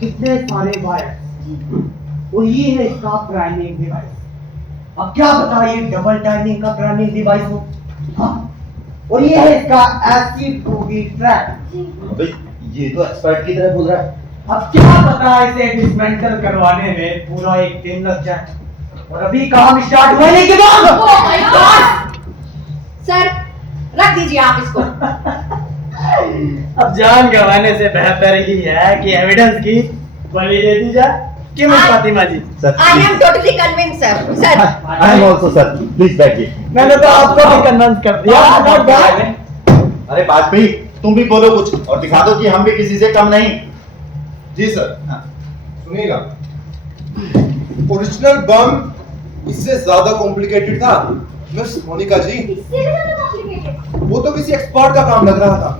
कितने सारे वायर, और ये है इसका प्राइमिंग डिवाइस। अब क्या पता ये डबल टाइमिंग का प्राइमिंग डिवाइस हो। हाँ, और ये है इसका एसिड प्रूवी ट्रैप। अबे ये तो एक्सपर्ट की तरह बोल रहा है। अब क्या पता इसे डिसमेंटल करवाने में पूरा 1 दिन लग जाए, और अभी काम स्टार्ट होने के बाद। Oh my God! सर रख दीजिए आप इसको। अब जान गंवाने से बेहतर ही है कि एविडेंस की बलि दे दी जाए। क्यों miss Fatima ji? Sir I am totally convince sir. Sir I am also sir, please बैठिए। मैंने तो आपको भी कन्विंस कर दिया। अरे वाजपेयी तुम भी बोलो कुछ और दिखा दो कि हम भी किसी से कम नहीं। जी सर। हाँ। सुनिएगा, ओरिजिनल बम इससे ज्यादा कॉम्प्लिकेटेड था मिस मोनिका जी। इससे भी ज्यादा कॉम्प्लिकेटेड। वो तो किसी एक्सपर्ट का काम लग रहा था।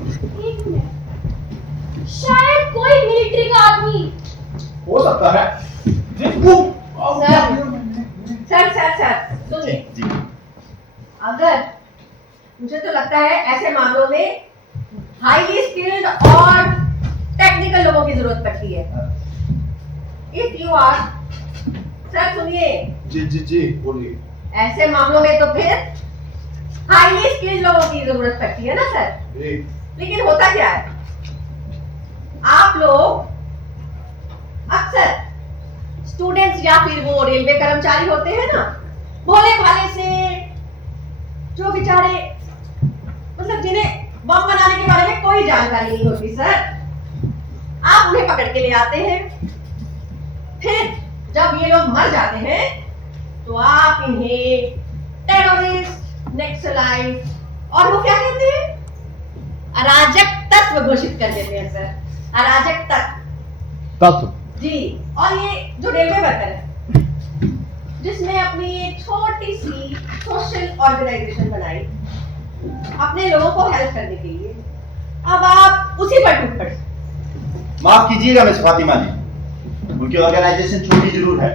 एक मिनट, शायद कोई मिलिट्री का आदमी। हो सकता है। सर सुनिए, जी। अगर मुझे तो लगता है ऐसे मामलों में हाईली स्किल्ड और टेक्निकल लोगों की जरूरत पड़ती है। इफ यू आर, सर सुनिए, जी बोलिए। ऐसे मामलों में तो फिर हाईली स्किल्ड लोगों की जरूरत पड़ती है ना सर। जी। लेकिन होता क्या है, आप लोग अक्सर स्टूडेंट्स या फिर वो रेलवे कर्मचारी होते हैं ना, भोले भाले से, जो बेचारे मतलब जिन्हें बम बनाने के बारे में कोई जानकारी नहीं होती सर, आप उन्हें पकड़ के ले आते हैं। फिर जब ये लोग मर जाते हैं तो आप इन्हें टेररिस्ट, नक्सलाइट और वो क्या कहते हैं, अराजक तत्व घोषित कर देते हैं सर। अराजक तत्व जी। और ये जो रेलवे वर्कर है, जिसने अपनी एक छोटी सी सोशल ऑर्गेनाइजेशन बनाई अपने लोगों को हेल्प करने के लिए, अब आप उसी पर टूट पड़े। माफ कीजिएगा मिस फातिमा जी, उनकी ऑर्गेनाइजेशन छोटी जरूर है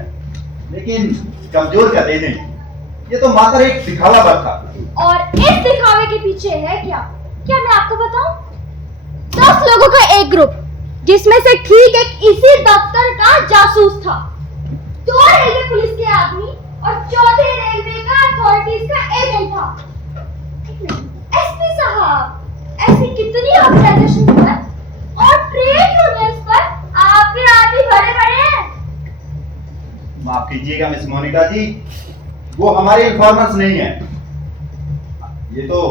लेकिन कमजोर का दे नहीं। ये तो मात्र एक दिखावा बस था। और इस दिखावे के पीछे है क्या मैं आपको बताऊं? 10 लोगों का एक ग्रुप, जिसमें से ठीक एक इसी दफ्तर का जासूस था, 2 रेलवे पुलिस के आदमी और चौथे रेलवे का अथॉरिटीज का एजेंट था। एसपी साहब, ऐसी कितनी ऑर्गेनाइजेशन पर और ट्रेड यूनियंस पर आपके आदमी बड़े हैं। माफ कीजिएगा मिस मोनिका जी, वो हमारे इन्फॉर्मर्स नहीं है। ये तो,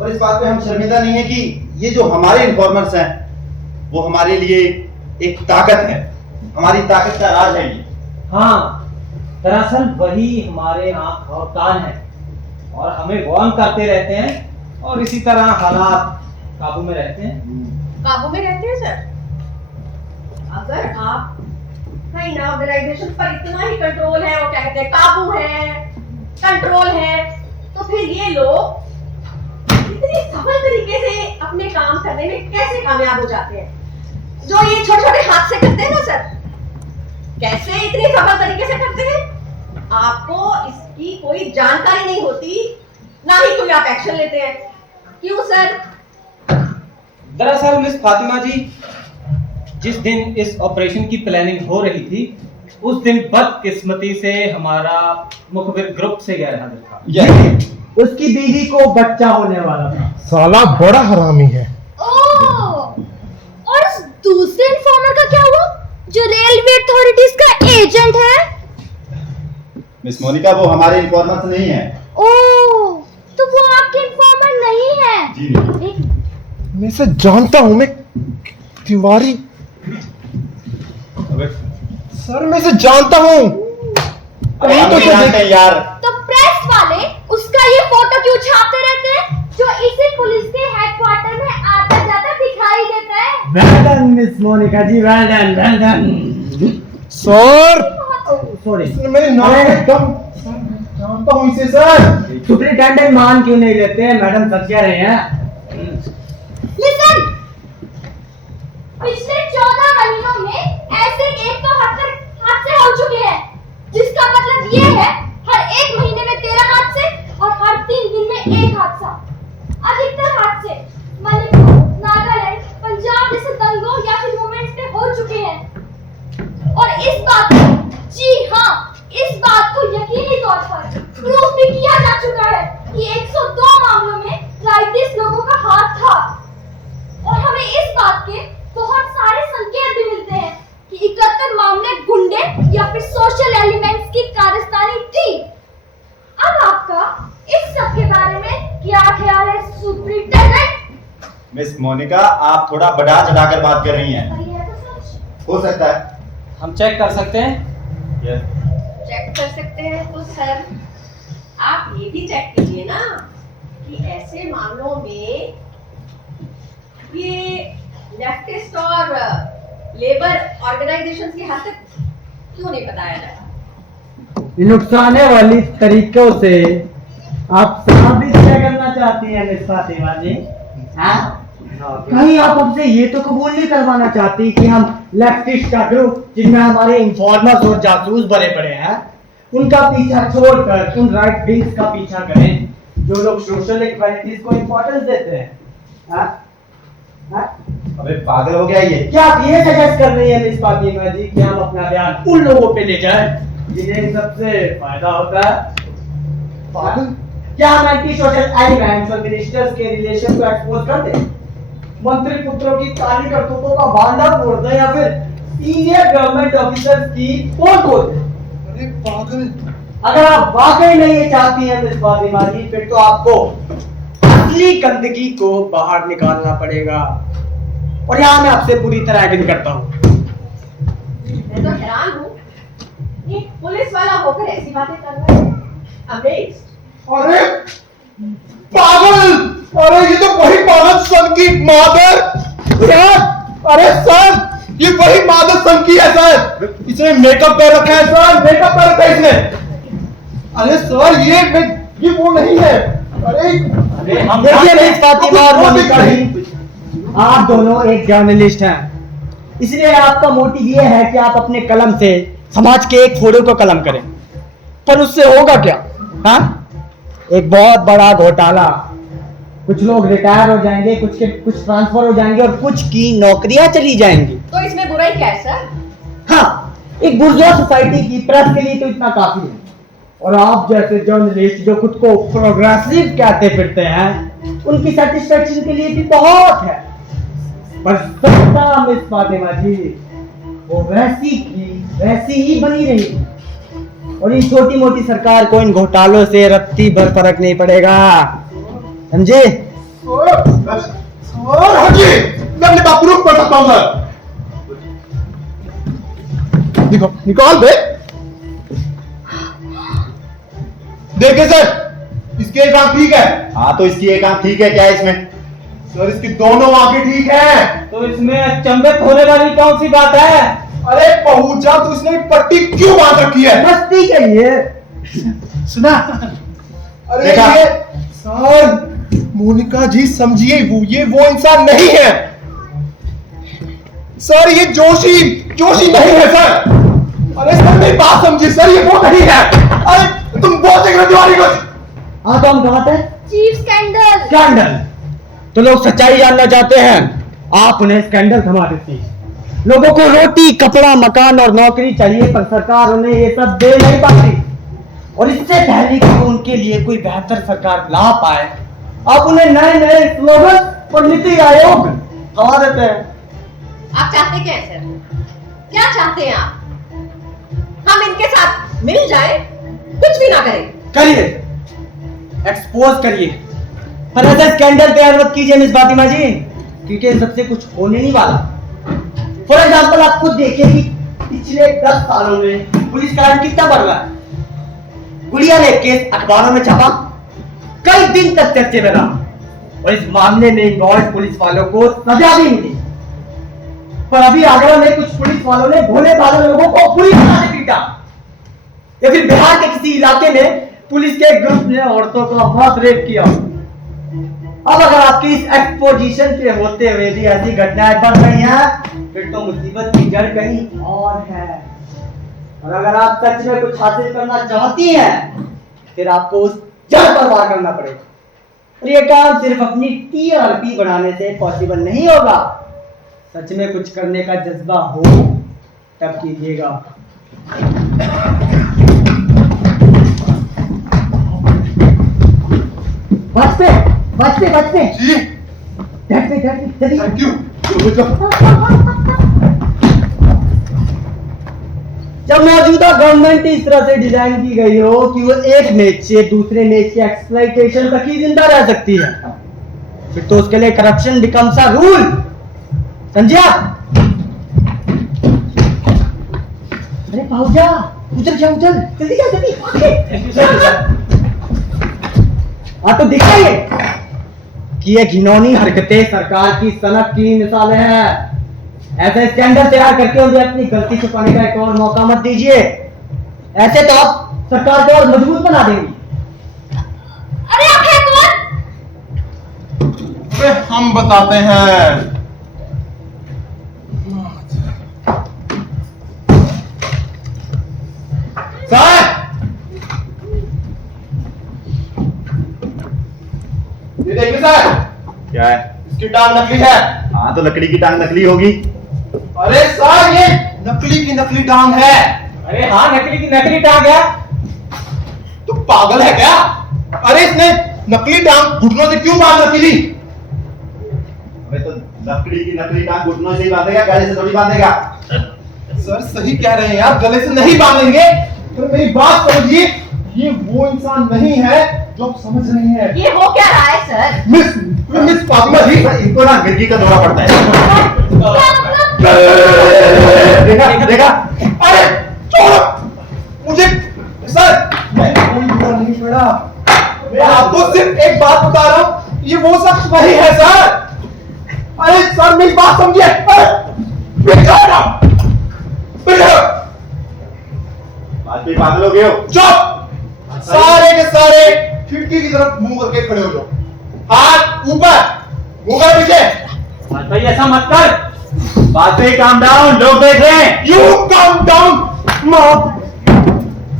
और इस बात पे हम शर्मिंदा नहीं है कि ये जो हमारे इन्फॉर्मर्स हैं वो हमारे लिए एक ताकत है, हमारी ताकत का राज है ये। हाँ, दरअसल वही हमारे आंख और कान है और हमें वार्न करते रहते हैं और इसी तरह हालात काबू में रहते हैं। काबू में रहते हैं सर। अगर आप कहीं ना ऑर्गेनाइजेशन पर इतना ही कंट्रोल है, वो क्या कहते हैं, काबू है, कंट्रोल है, तो फिर ये लोग इतनी सफल तरीके से अपने काम करने में कैसे कामयाब हो जाते हैं? जो ये छोटे छोटे हाथ से करते हैं ना सर, कैसे इतनी सफल तरीके से करते हैं? आपको इसकी कोई जानकारी नहीं होती, ना ही कोई आप एक्शन लेते हैं। क्यों सर? दरअसल मिस फातिमा जी, जिस दिन इस ऑपरेशन की प्लानिंग हो रही थी उस दिन बदकिस्मती से हमारा मुखबिर ग्रुप से गैर हाजिर था। उसकी बीवी को बच्चा होने वाला था। साला बड़ा हरामी है। और उस दूसरे इन्फॉर्मर का क्या हुआ, जो रेलवे अथॉरिटीज का एजेंट है? मिस मोनिका, वो हमारे इन्फॉर्मर्स नहीं है। ओह, तो वो आपके इन्फॉर्मर नहीं है? जी नहीं। मैं इसे जानता हूं, मैं तिवारी सर, मैं इसे जानता हूं। अरे हम तो जानते हैं यार। तो प्रेस वाले उसका ये फोटो क्यों छापते रहते हैं, जो इसी पुलिस के हेडक्वार्टर में आता जाता दिखाई देता है? वेल डन मिस मोनिका जी, वेल डन। सर सॉरी, मेरे नाम एकदम जानता हूं इसे सर। सुपरिटेंडेंट मान क्यों नहीं लेते हैं? मैडम सच कह रहे हैं। लिसन, पिछले 14 महीनों में ऐसे 172 हादसे हो चुके हैं, जिसका मतलब ये है हर 1 महीने में 13 हादसे और हर 3 दिन में 1 हादसा। अधिकतर हादसे मणिपुर, नागालैंड, पंजाब जैसे दंगों या फिर मूवमेंट्स में हो चुके हैं। और इस बात को, जी हाँ, इस बात को यकीनी तौर पर प्रूफ भी किया जा चुका है कि 102 मामलों में राइटिस्ट लोगों का हाथ था। और हमें इस बात के बहुत सारे संकेत भी मिलते हैं कि 71 मामले गुंडे या फिर सोशल एलिमेंट्स की कारस्तानी थी। अब आपका इस सब के बारे में क्या ख्याल है सुपरिटेंडेंट? मिस मोनिका, आप थोड़ा बढ़ा चढ़ाकर बात कर रही हैं। सही है तो सच। हो सकता है। हम चेक कर सकते हैं? चेक कर सकते हैं तो सर आप ये भी चेक कीजिए ना कि ऐसे मामलों में ये लेफ्टिस्ट और लेबर ऑर्गेनाइजेशंस के हाथ तक क्यों नहीं बताया जाता? इन उकसाने वाली तरीकों से आप साबित क्या करना चाहती हैं मिस फातिमा जी? हाँ? कहीं आप हमसे ये तो कबूल नहीं करवाना चाहती कि हम लेफ्टिस्ट का ग्रुप जिनमें हमारे इंफॉर्मर्स और जासूस भरे पड़े हैं उनका पीछा छोड़कर उन राइट विंग्स का पीछा करें जो लोग सोशल इक्वालिटीज को इंपॉर्टेंस देते हैं? हाँ? हाँ? अबे पागल हो गया ये? क्या आप ये सजेस्ट कर रही है मिस फातिमा जी कि हम अपना ध्यान उन लोगों पे ले जाएं जिन्हें सबसे फायदा होता है? पागल? क्या हम एंटी सोशल एलिमेंट्स और मिनिस्टर्स के रिलेशन को एक्सपोज कर दें? मंत्री पुत्रों की काली करतूतों का भांडा फोड़ दें या फिर सीनियर गवर्नमेंट ऑफिसर्स की पोल खोल दें? अरे पागल, अगर आप वाकई नहीं ये चाहती हैं मिस फातिमा जी फिर तो आपको असली गंदगी को बाहर निकालना पड़ेगा और यहाँ मैं आपसे पूरी तरह एग्री करता हूँ। मैं तो हैरान हूँ, ये पुलिस वाला होकर ऐसी बातें कर रहा है। Amazed. अरे पागल, अरे ये तो वही पागल सन की मादर सर, अरे सर ये वही मादर सन की है सर, इसने मेकअप कर रखा है सर, मेकअप कर रखा है इसने। अरे सर ये वो नहीं है। अरे देखिए मिस फातिमा और मोनिका जी, आप दोनों एक जर्नलिस्ट हैं, इसलिए आपका मोटिव ये है कि आप अपने कलम से समाज के एक फोड़े को कलम करें, पर उससे होगा क्या? हाँ? एक बहुत बड़ा घोटाला, कुछ लोग रिटायर हो जाएंगे, कुछ ट्रांसफर हो जाएंगे और कुछ की नौकरियां चली जाएंगी। तो इसमें बुराई क्या है सर? हाँ, एक बुर्जुआ सोसाइटी की प्रेस के लिए तो इतना काफी है और आप जैसे जर्नलिस्ट जो खुद को प्रोग्रेसिव कहते फिरते हैं उनकी सेटिस्फेक्शन के लिए भी बहुत है। पर सत्ता मिस फातिमा जी वो वैसी की वैसी ही बनी रही और इन छोटी मोटी सरकार को इन घोटालों से रत्ती भर फर्क नहीं पड़ेगा, समझे? सर हाजी, मैं अपने बाप प्रूफ कर सकता हूँ सर। देखो निकाल दे, देखिए सर इसकी एक आंख ठीक है। हाँ तो इसकी एक आंख ठीक है, क्या है इसमें? सर इसकी दोनों आंखें ठीक हैं। तो इसमें अचंभित होने वाली कौन सी बात है? अरे पहुंचा तो इसने पट्टी क्यों बांध रखी है? मस्ती के लिए। सुना? अरे देखा? ये सर मोनिका जी समझिए ये वो इंसान नहीं है सर, ये जोशी नहीं है सर। अरे सर मेरी बात समझिए सर, ये वो नहीं है। अरे तुम बहुत देख रहे हो कुछ। हाँ तो हम कहाँ थे? Chief scandal. स्कैंडल। तो लोग सच्चाई जानना चाहते हैं, आप उन्हें स्कैंडल थमा देती है। लोगों को रोटी कपड़ा मकान और नौकरी चाहिए पर सरकार उन्हें ये सब दे नहीं पाती और इससे पहले कि उनके लिए कोई बेहतर सरकार ला पाए आप उन्हें नए नए स्लोगन और नीति आयोग थमा देते हैं। आप चाहते क्या है सर? क्या चाहते हैं आप? हम इनके साथ मिल जाएं, कुछ भी ना करें? करिए, एक्सपोज करिए, पर ऐसा स्कैंडल तैयार मत कीजिए मिस फातिमा जी, क्योंकि इन सबसे कुछ होने नहीं वाला। फॉर एग्जाम्पल आप खुद देखिए कि पिछले 10 सालों में पुलिस क्राइम कितना बढ़ रहा है। गुड़िया ने केस अखबारों में छपा, कई दिन तक चर्चे में रहा और इस मामले में इन्वॉल्व पुलिस वालों को सजा भी मिली। पर अभी आगरा में कुछ पुलिस वालों ने भोले भाले लोगों को पूरी तरह से पीटा, या फिर बिहार के किसी इलाके में पुलिस के ग्रुप ने औरतों का मास रेप किया। अब अगर आपकी इस एक्सपोजिशन के होते हुए भी ऐसी घटनाएं बढ़ रही हैं, फिर तो मुसीबत की जड़ कहीं और है। और अगर आप सच में कुछ हासिल करना चाहती हैं, फिर आपको उस जड़ पर वार करना पड़ेगा। और ये काम सिर्फ अपनी टीआरपी बढ़ाने से पॉसिबल नहीं होगा। सच में कुछ करने का जज्बा हो तब कीजिएगा। बचते जी जल्दी। Thank you. जब मौजूदा गवर्नमेंट इस तरह से डिजाइन की गई हो कि वो एक मैच से दूसरे मैच की एक्सप्लॉइटेशन तक ही जिंदा रह सकती है, फिर तो उसके लिए करप्शन बिकम्स अ रूल, समझे आप? अरे भाऊजा उधर जा, उधर जल्दी जा, जल्दी। हाँ तो दिखाइए कि ये घिनौनी हरकतें सरकार की सनक की मिसालें हैं। ऐसे स्कैंडल तैयार करके उन्हें अपनी गलती छुपाने का एक और मौका मत दीजिए। ऐसे तो आप सरकार को और मजबूत बना देंगी। अरे आप है कौन? अबे हम बताते हैं। सर, ये देखिए सर, क्या है? इसकी टांग नकली है। हाँ तो लकड़ी की टांग नकली होगी। अरे सर, ये नकली की नकली टांग है। अरे हाँ, नकली की नकली टांग है। तो पागल है क्या? अरे इसने नकली टांग घुटनों से क्यों बांध रखी थी? अबे तो लकड़ी की नकली टांग घुटनों से ही बांधेगा, गले से थोड़ी बांधेगा। सर सही कह रहे हैं यार, गले से नहीं बांधेंगे। तो मेरी बात समझिए, ये वो इंसान नहीं है जो आप समझ रहे हैं। ये हो क्या रहा है सर? मिस फातिमा जी, इनको ना गिरगी का दौरा पड़ता है। क्या मतलब? देखा देखा? अरे छोड़ो मुझे। सर मैं कोई बुरा नहीं पड़ा, मैं आपको सिर्फ एक बात बता रहा हूँ, ये वो शख्स नहीं है सर। अरे सर मेरी बात समझिए। बात पे पागल हो गए हो? चुप! सारे के सारे खिड़की की तरफ मुंह करके खड़े हो जाओ। हाथ ऊपर, मुंह कर पीछे। भाई ऐसा मत कर। बात पे काम डाउन, लोग देख रहे हैं। You come down.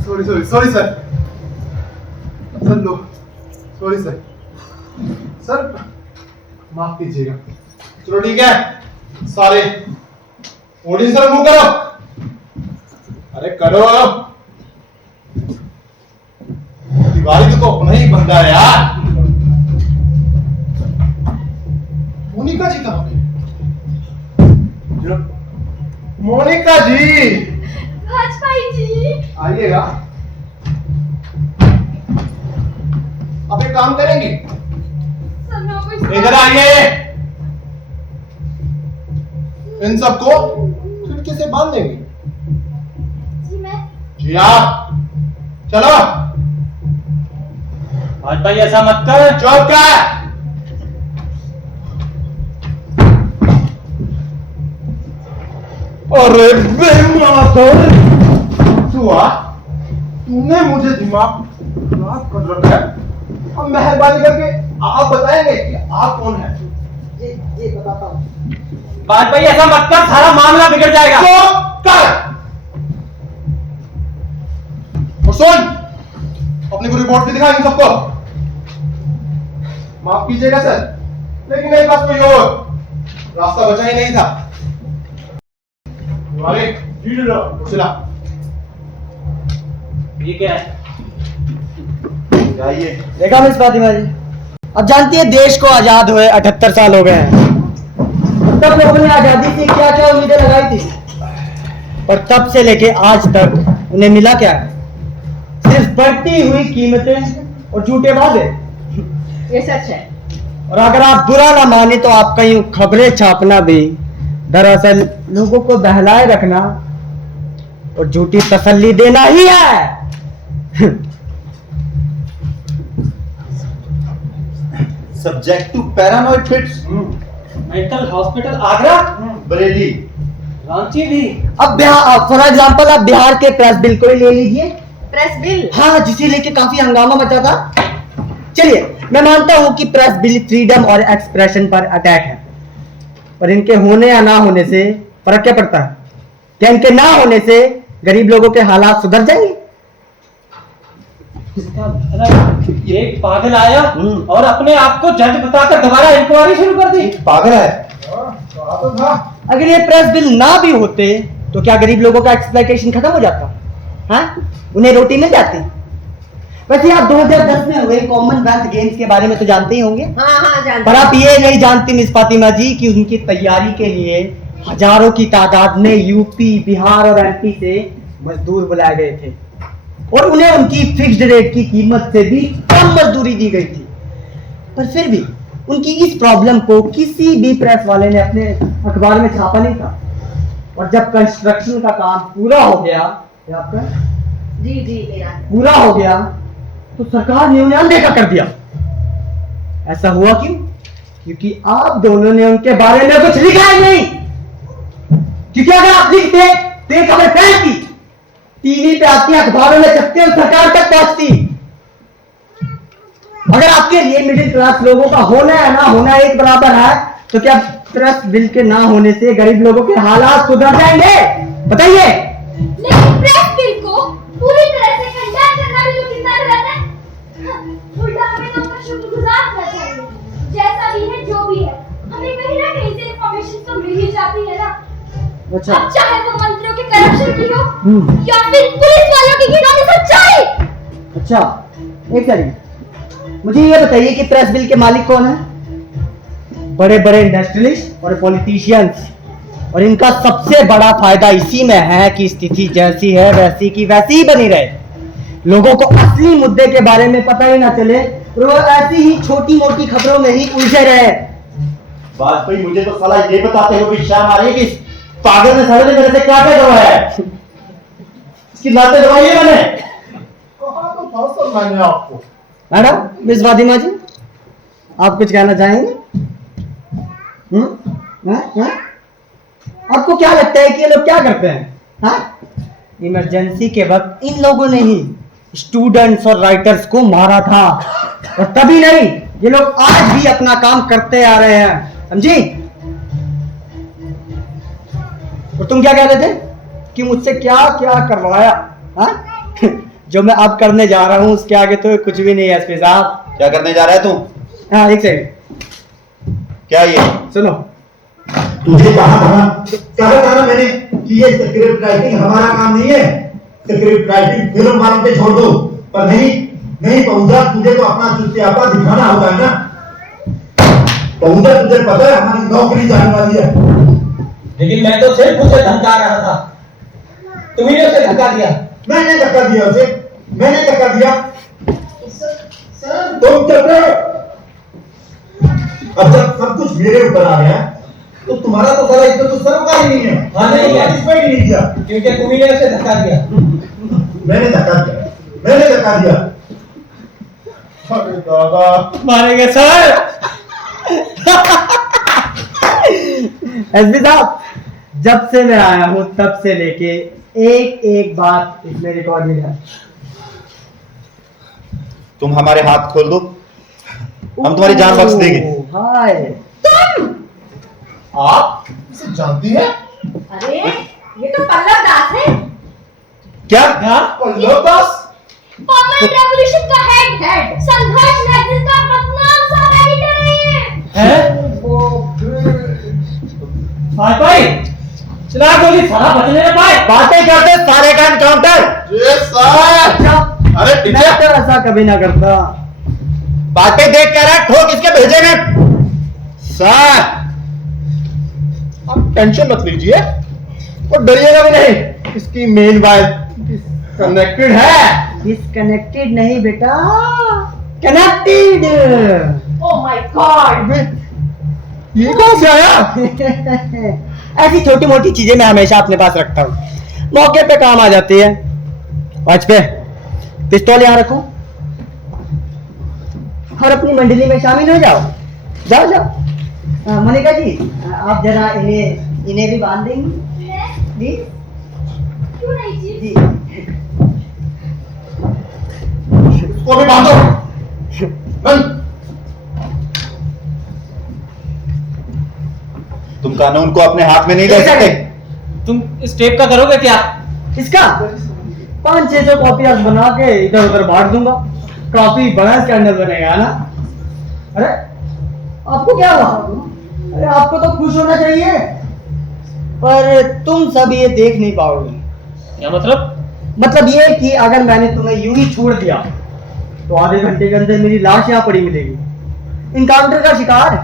Sorry sorry sorry sir. Sir low, sorry sir. Sir माफ कीजिएगा। चलो ठीक है, सारे ऑडियंस सर मुंह करो। अरे करो अब। दिवाली तो अपना ही बंदा है यार। मोनिका जी कहाँ गई? मोनिका जी भाजपाई जी। आइएगा। आप एक काम करेंगे, सर मैं कोई इधर आइए। इन सबको खिड़की से बांध देंगे। जी मैं जी आप चलो। भाई ऐसा मत कर। चुप कर। अरे बेमातर सुआ, तूने मुझे दिमाग खराब कर रखा है। अब मेहरबानी करके आप बताएंगे कि आप कौन है? जी बताता हूँ। भाई ऐसा मत कर, सारा मामला बिगड़ जाएगा। चुप कर। और सुन, अपनी को रिपोर्ट भी दिखा इन सबको। माफ कीजिएगा सर, लेकिन मेरे पास कोई और रास्ता बचा ही नहीं था। सिला। ये क्या है? क्या ये? देखा मिस फातिमा जी, अब जानती है देश को आजाद हुए 78 साल हो गए हैं। तब लोगों ने आजादी से क्या क्या उम्मीदें लगाई थी, पर तब से लेके आज तक उन्हें मिला क्या है? सिर्फ बढ़ती हुई कीमतें और झूठे वादे। ये सच है। और अगर आप बुरा ना माने तो आपका यूं खबरें छापना भी दरअसल लोगों को बहलाए रखना और झूठी तसल्ली देना ही है। Subject to paranoid fits. Mental hospital Agra, Bareilly. Ranchi भी। अब फॉर एग्जाम्पल आप बिहार के प्रेस बिल को ही ले लीजिए। Press bill? हाँ, जिसे लेके काफी हंगामा मचा था। चलिए, मैं मानता हूं कि प्रेस बिल फ्रीडम और एक्सप्रेशन पर अटैक है, पर इनके होने या ना होने से फर्क क्या पड़ता है? क्या इनके ना होने से गरीब लोगों के हालात सुधर जाएंगे? एक पागल आया और अपने आप को जज बताकर दोबारा इंक्वायरी शुरू कर दी। पागल है। अगर ये प्रेस बिल ना भी होते तो क्या गरीब लोगों का एक्सप्लॉयटेशन खत्म हो जाता? हाँ, उन्हें रोटी मिल जाती। वैसे आप 2010 में हुए कॉमनवेल्थ गेम्स के बारे में तो जानते ही होंगे। हाँ हाँ जानते। पर आप ये नहीं जानती मिस फातिमा जी कि उनकी तैयारी के लिए हजारों की तादाद में यूपी, बिहार और एमपी से मजदूर बुलाए गए थे और उन्हें उनकी फिक्स्ड रेट की कीमत से भी कम मजदूरी दी गई थी। पर फिर भी उनकी इस प्रॉब्लम को किसी भी प्रेस वाले ने अपने अखबार में छापा नहीं था। और जब कंस्ट्रक्शन का काम पूरा हो गया, आपका जी जी मेरा पूरा हो गया, तो सरकार ने उन्हें अनदेखा कर दिया। ऐसा हुआ क्यों? क्योंकि आप दोनों ने उनके बारे में कुछ लिखा ही नहीं। क्योंकि अगर आप लिखते तो ये खबर फैलती, टीवी पे आती, अखबारों में छपती और सरकार तक पहुंचती। अगर आपके लिए मिडिल क्लास लोगों का होना या ना होना एक बराबर है, तो क्या प्रेस बिल के ना होने से गरीब लोगों के हालात सुधर जाएंगे? बताइए। लेकिन प्रेस बिल को पूरी तरह से कंडेम करना भी तो कितना गलत है। उल्टा हमें तो उनका शुक्रगुजार करना चाहिए। जैसा भी है जो भी है, हमें कहीं ना कहीं से इंफॉर्मेशन तो मिल ही जाती है ना। अच्छा। अब चाहे वो मंत्रियों के करप्शन की हो या फिर पुलिस वालों की घिनौनी सच्चाई। अच्छा, एक सेकंड, मुझे ये बताइए कि प्रेस बिल के मालिक कौन है? बड़े बड़े इंडस्ट्रियलिस्ट और पॉलिटिशियंस। और इनका सबसे बड़ा फायदा इसी में है कि स्थिति जैसी है वैसी की वैसी ही बनी रहे, लोगों को असली मुद्दे के बारे में पता ही ना चले और वो ऐसी ही छोटी मोटी खबरों में ही उलझे रहे। वाजपेयी, मुझे तो साला ये बताते हुए भी शर्म आ रही है कि पागल ने साले ने मेरे से क्या क्या करवाया है। इसकी लातें दवाई है मैंने। कहा तो था सर मैंने आपको। मैडम, मिस फातिमा जी, आप कुछ कहना चाहेंगे? आपको क्या लगता है कि ये लोग क्या करते हैं? हाँ? इमरजेंसी के वक्त इन लोगों ने ही स्टूडेंट्स और राइटर्स को मारा था, और तभी नहीं, ये लोग आज भी अपना काम करते आ रहे हैं, समझी? और तुम क्या कह रहे थे कि मुझसे क्या क्या करवाया? हाँ? जो मैं अब करने जा रहा हूं उसके आगे तो कुछ भी नहीं है एसपी साहब। क्या करने जा रहा है तू? हाँ, एक सेकंड, क्या ये? सुनो। तुझे कहा था मैंने कि ये स्क्रिप्ट राइटिंग हमारा काम नहीं है। स्क्रिप्ट राइटिंग फिल्म वालों पे छोड़ दो। पर नहीं पहुंचा, तुझे तो अपना चुस्तियापा दिखाना होगा ना। पहुंचा, तुझे पता है हमारी नौकरी जाने वाली है। लेकिन मैं तो सिर्फ उसे धमका रहा था, तुम्ही ने उसे धमका दिया। मैंने धक्का दिया उसे, मैंने धक्का दिया। तुम चुप रहो। अब जब सब कुछ मेरे ऊपर आ गया तो तुम्हारा तो साला इसमें तो सरोकार ही नहीं है। हाँ, नहीं है, पार्टिसिपेट ही नहीं किया, क्योंकि तुम्ही ने उसे धक्का दिया। मैंने धक्का दिया। अरे दादा, मारेंगे सर। एसपी साहब, जब से मैं आया हूं तब से लेके एक बात इसमें रिकॉर्डेड है। तुम हमारे हाथ खोल दो, हम तुम्हारी जान बख्श देंगे। हाय, आप इसे जानती हैं? अरे ये तो पल्लव दास है। क्या? पल्लव दास? कॉमन रेवोल्यूशन का हेड संघर्ष मैगजीन का बदनाम सा एडिटर है ये। भाई चला गोली, सारा बचने न पाए। बातें करते सारे का एनकाउंटर। ये सर, अरे मैं तो ऐसा कभी ना करता। बातें देख कर रहा, ठोक इसके भेजे में। सर, आप टेंशन मत लीजिए और डरिएगा भी नहीं। इसकी मेन वायर कनेक्टेड है। डिस्कनेक्टेड नहीं बेटा, कनेक्टेड। ओह माय गॉड, ये कहां से आया? ऐसी छोटी मोटी चीजें मैं हमेशा अपने पास रखता हूँ, मौके पे काम आ जाती है। वाजपेयी, पिस्तौल यहाँ रखो और अपनी मंडली में शामिल हो जाओ। जाओ जाओ। मोनिका जी, आप जरा इन्हें भी बांध देंगी प्लीज? क्यों नहीं जी? जी, इसको भी बांधो। बंद। तुम कानून को अपने हाथ में नहीं ले सकते। तुम इस टेप का करोगे क्या? इसका 500-600 कॉपी बना के इधर उधर बांट दूंगा। काफी बड़ा स्कैंडल बनेगा ना। अरे आपको क्या हुआ? अरे आपको तो खुश होना चाहिए, पर तुम सब ये देख नहीं पाओगे। क्या मतलब? मतलब ये कि अगर मैंने तुम्हें यूं ही छोड़ दिया तो आधे घंटे के अंदर मेरी लाश यहाँ पड़ी मिलेगी, इनकाउंटर का शिकार।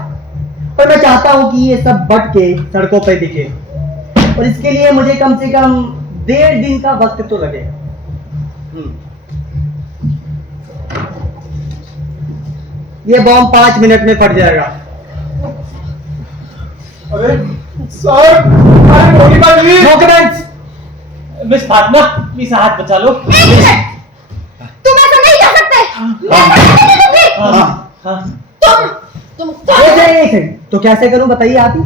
पर मैं चाहता हूं कि ये सब बट के सड़कों पे दिखे, और इसके लिए मुझे कम से कम 1.5 दिन का वक्त तो लगेगा। ये बॉम्ब 5 मिनट में फट जाएगा। अरे सर, अरे गोली मार ली। डॉक्यूमेंट्स। मिस फातिमा, प्लीज हाथ बचा लो। एक मिनट, तुम ऐसा नहीं कर सकते। मैं नहीं दूंगी। हाँ, हाँ। तुम एक तो कैसे करूं बताइए आप ही।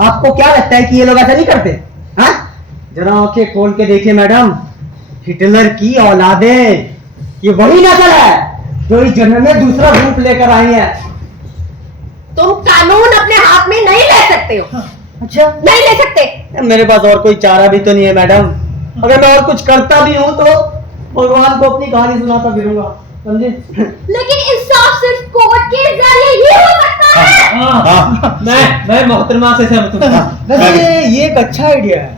आपको क्या लगता है कि ये लोग ऐसा नहीं करते? हाँ, जरा आंखें खोल के देखिए मैडम, हिटलर की औलादें, ये वही नस्ल है जो इस जन्म में दूसरा रूप लेकर आई है। तुम कानून अपने हाथ में नहीं ले सकते हो। अच्छा, नहीं ले सकते। मेरे पास और कोई चारा भी तो नहीं है मैडम। अगर मैं और कुछ करता भी हूं तो भगवान को अपनी कहानी सुनाता फिरूंगा, समझे? लेकिन इंसाफ सिर्फ कोर्ट के जरिए ही हो सकता है। मैं मोहतरमा से सहमत हूँ। वैसे ये एक अच्छा आइडिया है,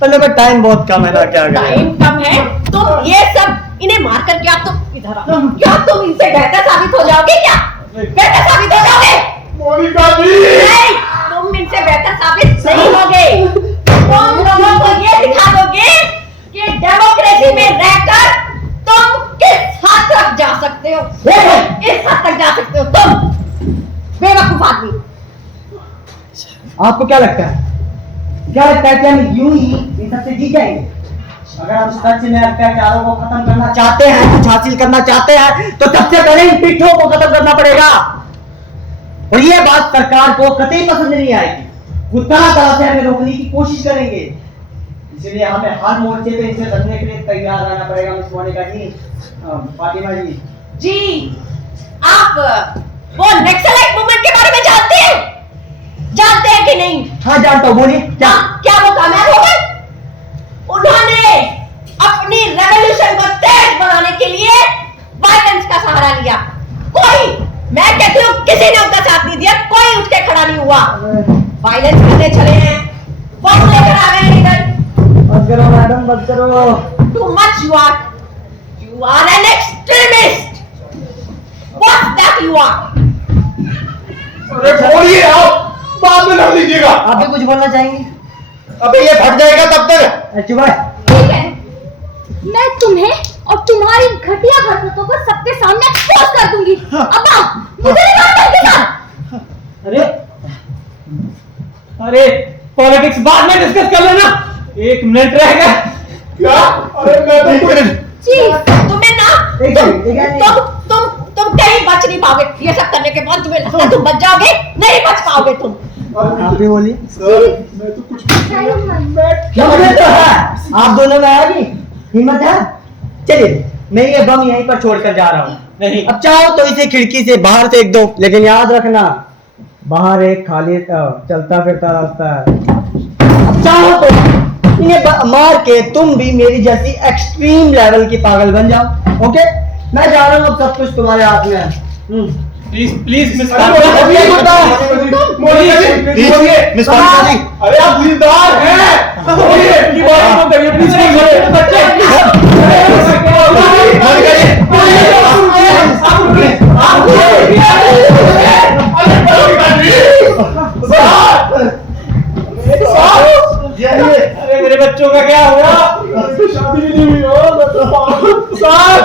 पर मेरे पास टाइम बहुत कम है ना, क्या करें? टाइम कम है, तुम ये सब इन्हें मार कर क्या तुम इधर आओ, क्या तुम इनसे बेहतर साबित हो जाओगे? क्या बेहतर साबित हो जाओगे? मोनिका जी, नहीं, तुम इनसे बेहतर साबित नहीं होगे। तुम लोगों को ये दिखा दोगे कि डेमोक्रेसी में रहकर तुम किस हद तक जा सकते हो। इस हद तक जा सकते हो तुम, बेवकूफ आदमी। आपको क्या लगता है? क्या लगता है कि हम यूं ही इन सबसे जीत जाएंगे? अगर हम सच में अत्याचारों को खत्म करना चाहते हैं, कुछ हासिल करना चाहते हैं, तो सबसे पहले इन पिट्ठों को खत्म करना पड़ेगा। और ये बात सरकार को कतई पसंद नहीं आएगी। वो तरह तरह से हमें रोकने की कोशिश करेंगे, इसलिए हमें हर मोर्चे पे इनसे लड़ने के लिए तैयार रहना पड़ेगा। मिस मोनिका जी, फातिमा जी, आप वो नक्सलाइट मूवमेंट के बारे में जानते हैं? जानते हैं कि नहीं? हाँ जानता हूँ, बोलिए। क्या वो कामयाब हो गए? उन्होंने अपनी रेवोल्यूशन को तेज बनाने के लिए वायलेंस का सहारा लिया। कोई, मैं कहती हूँ किसी ने उनका साथ नहीं दिया, कोई उठ के खड़ा नहीं हुआ। वायलेंस करने चले हैं, बम लेकर आ गए इधर। बस करो मैडम, बस करो। Too much you are an extremist. What's that you are? अरे बोलिए आप, बाद में लड़ लीजिएगा। आप भी कुछ बोलना चाहेंगे? अबे ये फट जाएगा तब तक। चुप है। ठीक है, मैं तुम्हें और तुम्हारी घटिया हरकतों को सबके सामने एक्सपोज कर दूंगी। अब्बा, मुझे नहीं मारना इनके साथ। अरे पॉलिटिक्स बाद में डिस्कस कर लेना, 1 मिनट रह गया। क्या? अरे मैं तो चीफ, तुम्हें ना तुम कहीं बच नहीं पाओगे। ये सब करने के बाद तुम्हें लगता है तुम बच जाओगे? नहीं बच पाओगे तुम। आप भी बोलिए। मैं तो कुछ हिम्मत तो है, आप दोनों में आएगी, हिम्मत है। चलिए, मैं ये बम यहीं पर छोड़कर जा रहा हूँ। नहीं, अब चाहो तो इसे खिड़की से बाहर फेंक दो, लेकिन याद रखना बाहर एक खाली चलता फिरता रास्ता है। अब चाहो तो इन्हें मार के तुम भी मेरी जैसी एक्सट्रीम लेवल की पागल बन जाओ। ओके, मैं जा रहा हूँ, अब सब कुछ तुम्हारे हाथ में है। प्लीज प्लीज मिस मोनिका जी, बोलिए। मिस मोनिका जी, अरे आप दिलदार हैं, बोलिए की बात मत करिए प्लीज। मोनिका जी, अरे मेरे बच्चों का क्या हुआ? शादी भी नहीं हुई हो सर।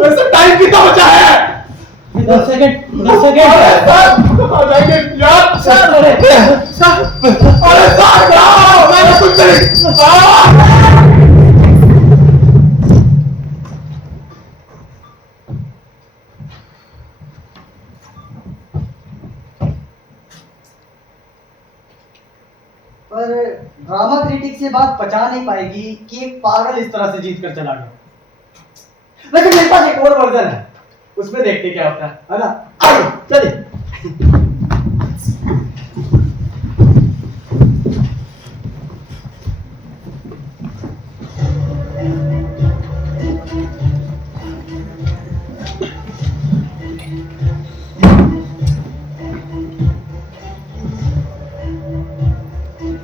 ऐसा टाइम कितना बचा है? 10 सेकंड। आ जाएंगे यार। सर अरे सर जाओ, मैंने कुछ नहीं। पर ड्रामा क्रिटिक से बात पचा नहीं पाएगी कि एक पागल इस तरह से जीत कर चला गया। वैसे मेरे पास एक और वर्जन है, उसमें देखते क्या होता है ना? आइए चलिए।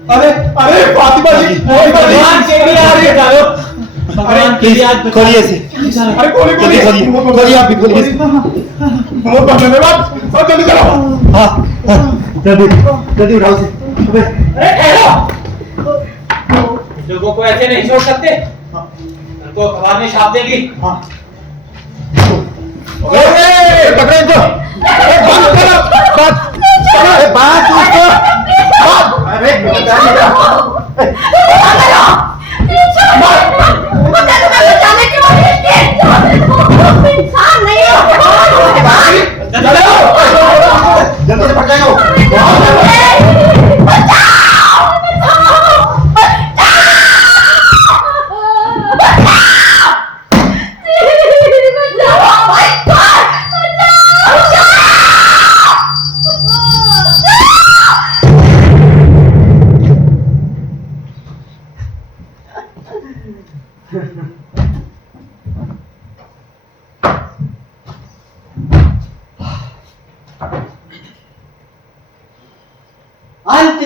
अरे अरे फातिमा जी, भगवान के लिए आज बचा लो, भगवान के लिए आज बचा लो। खोलिए इसे। अरे खोलिए खोलिए, आप भी खोलिए। बहुत बहुत धन्यवाद सर, जल्दी करो। हाँ, जल्दी उठाओ इसे। अरे ठहरो, लोगों को ऐसे नहीं छोड़ सकते, उनको अखबार में छाप देगी। पकड़ो इनको। बात उसको। अरे इंसान नहीं हो।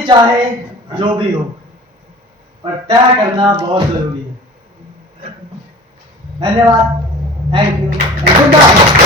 चाहे जो भी हो, पर तय करना बहुत जरूरी है। धन्यवाद, थैंक यू, गुड बाय।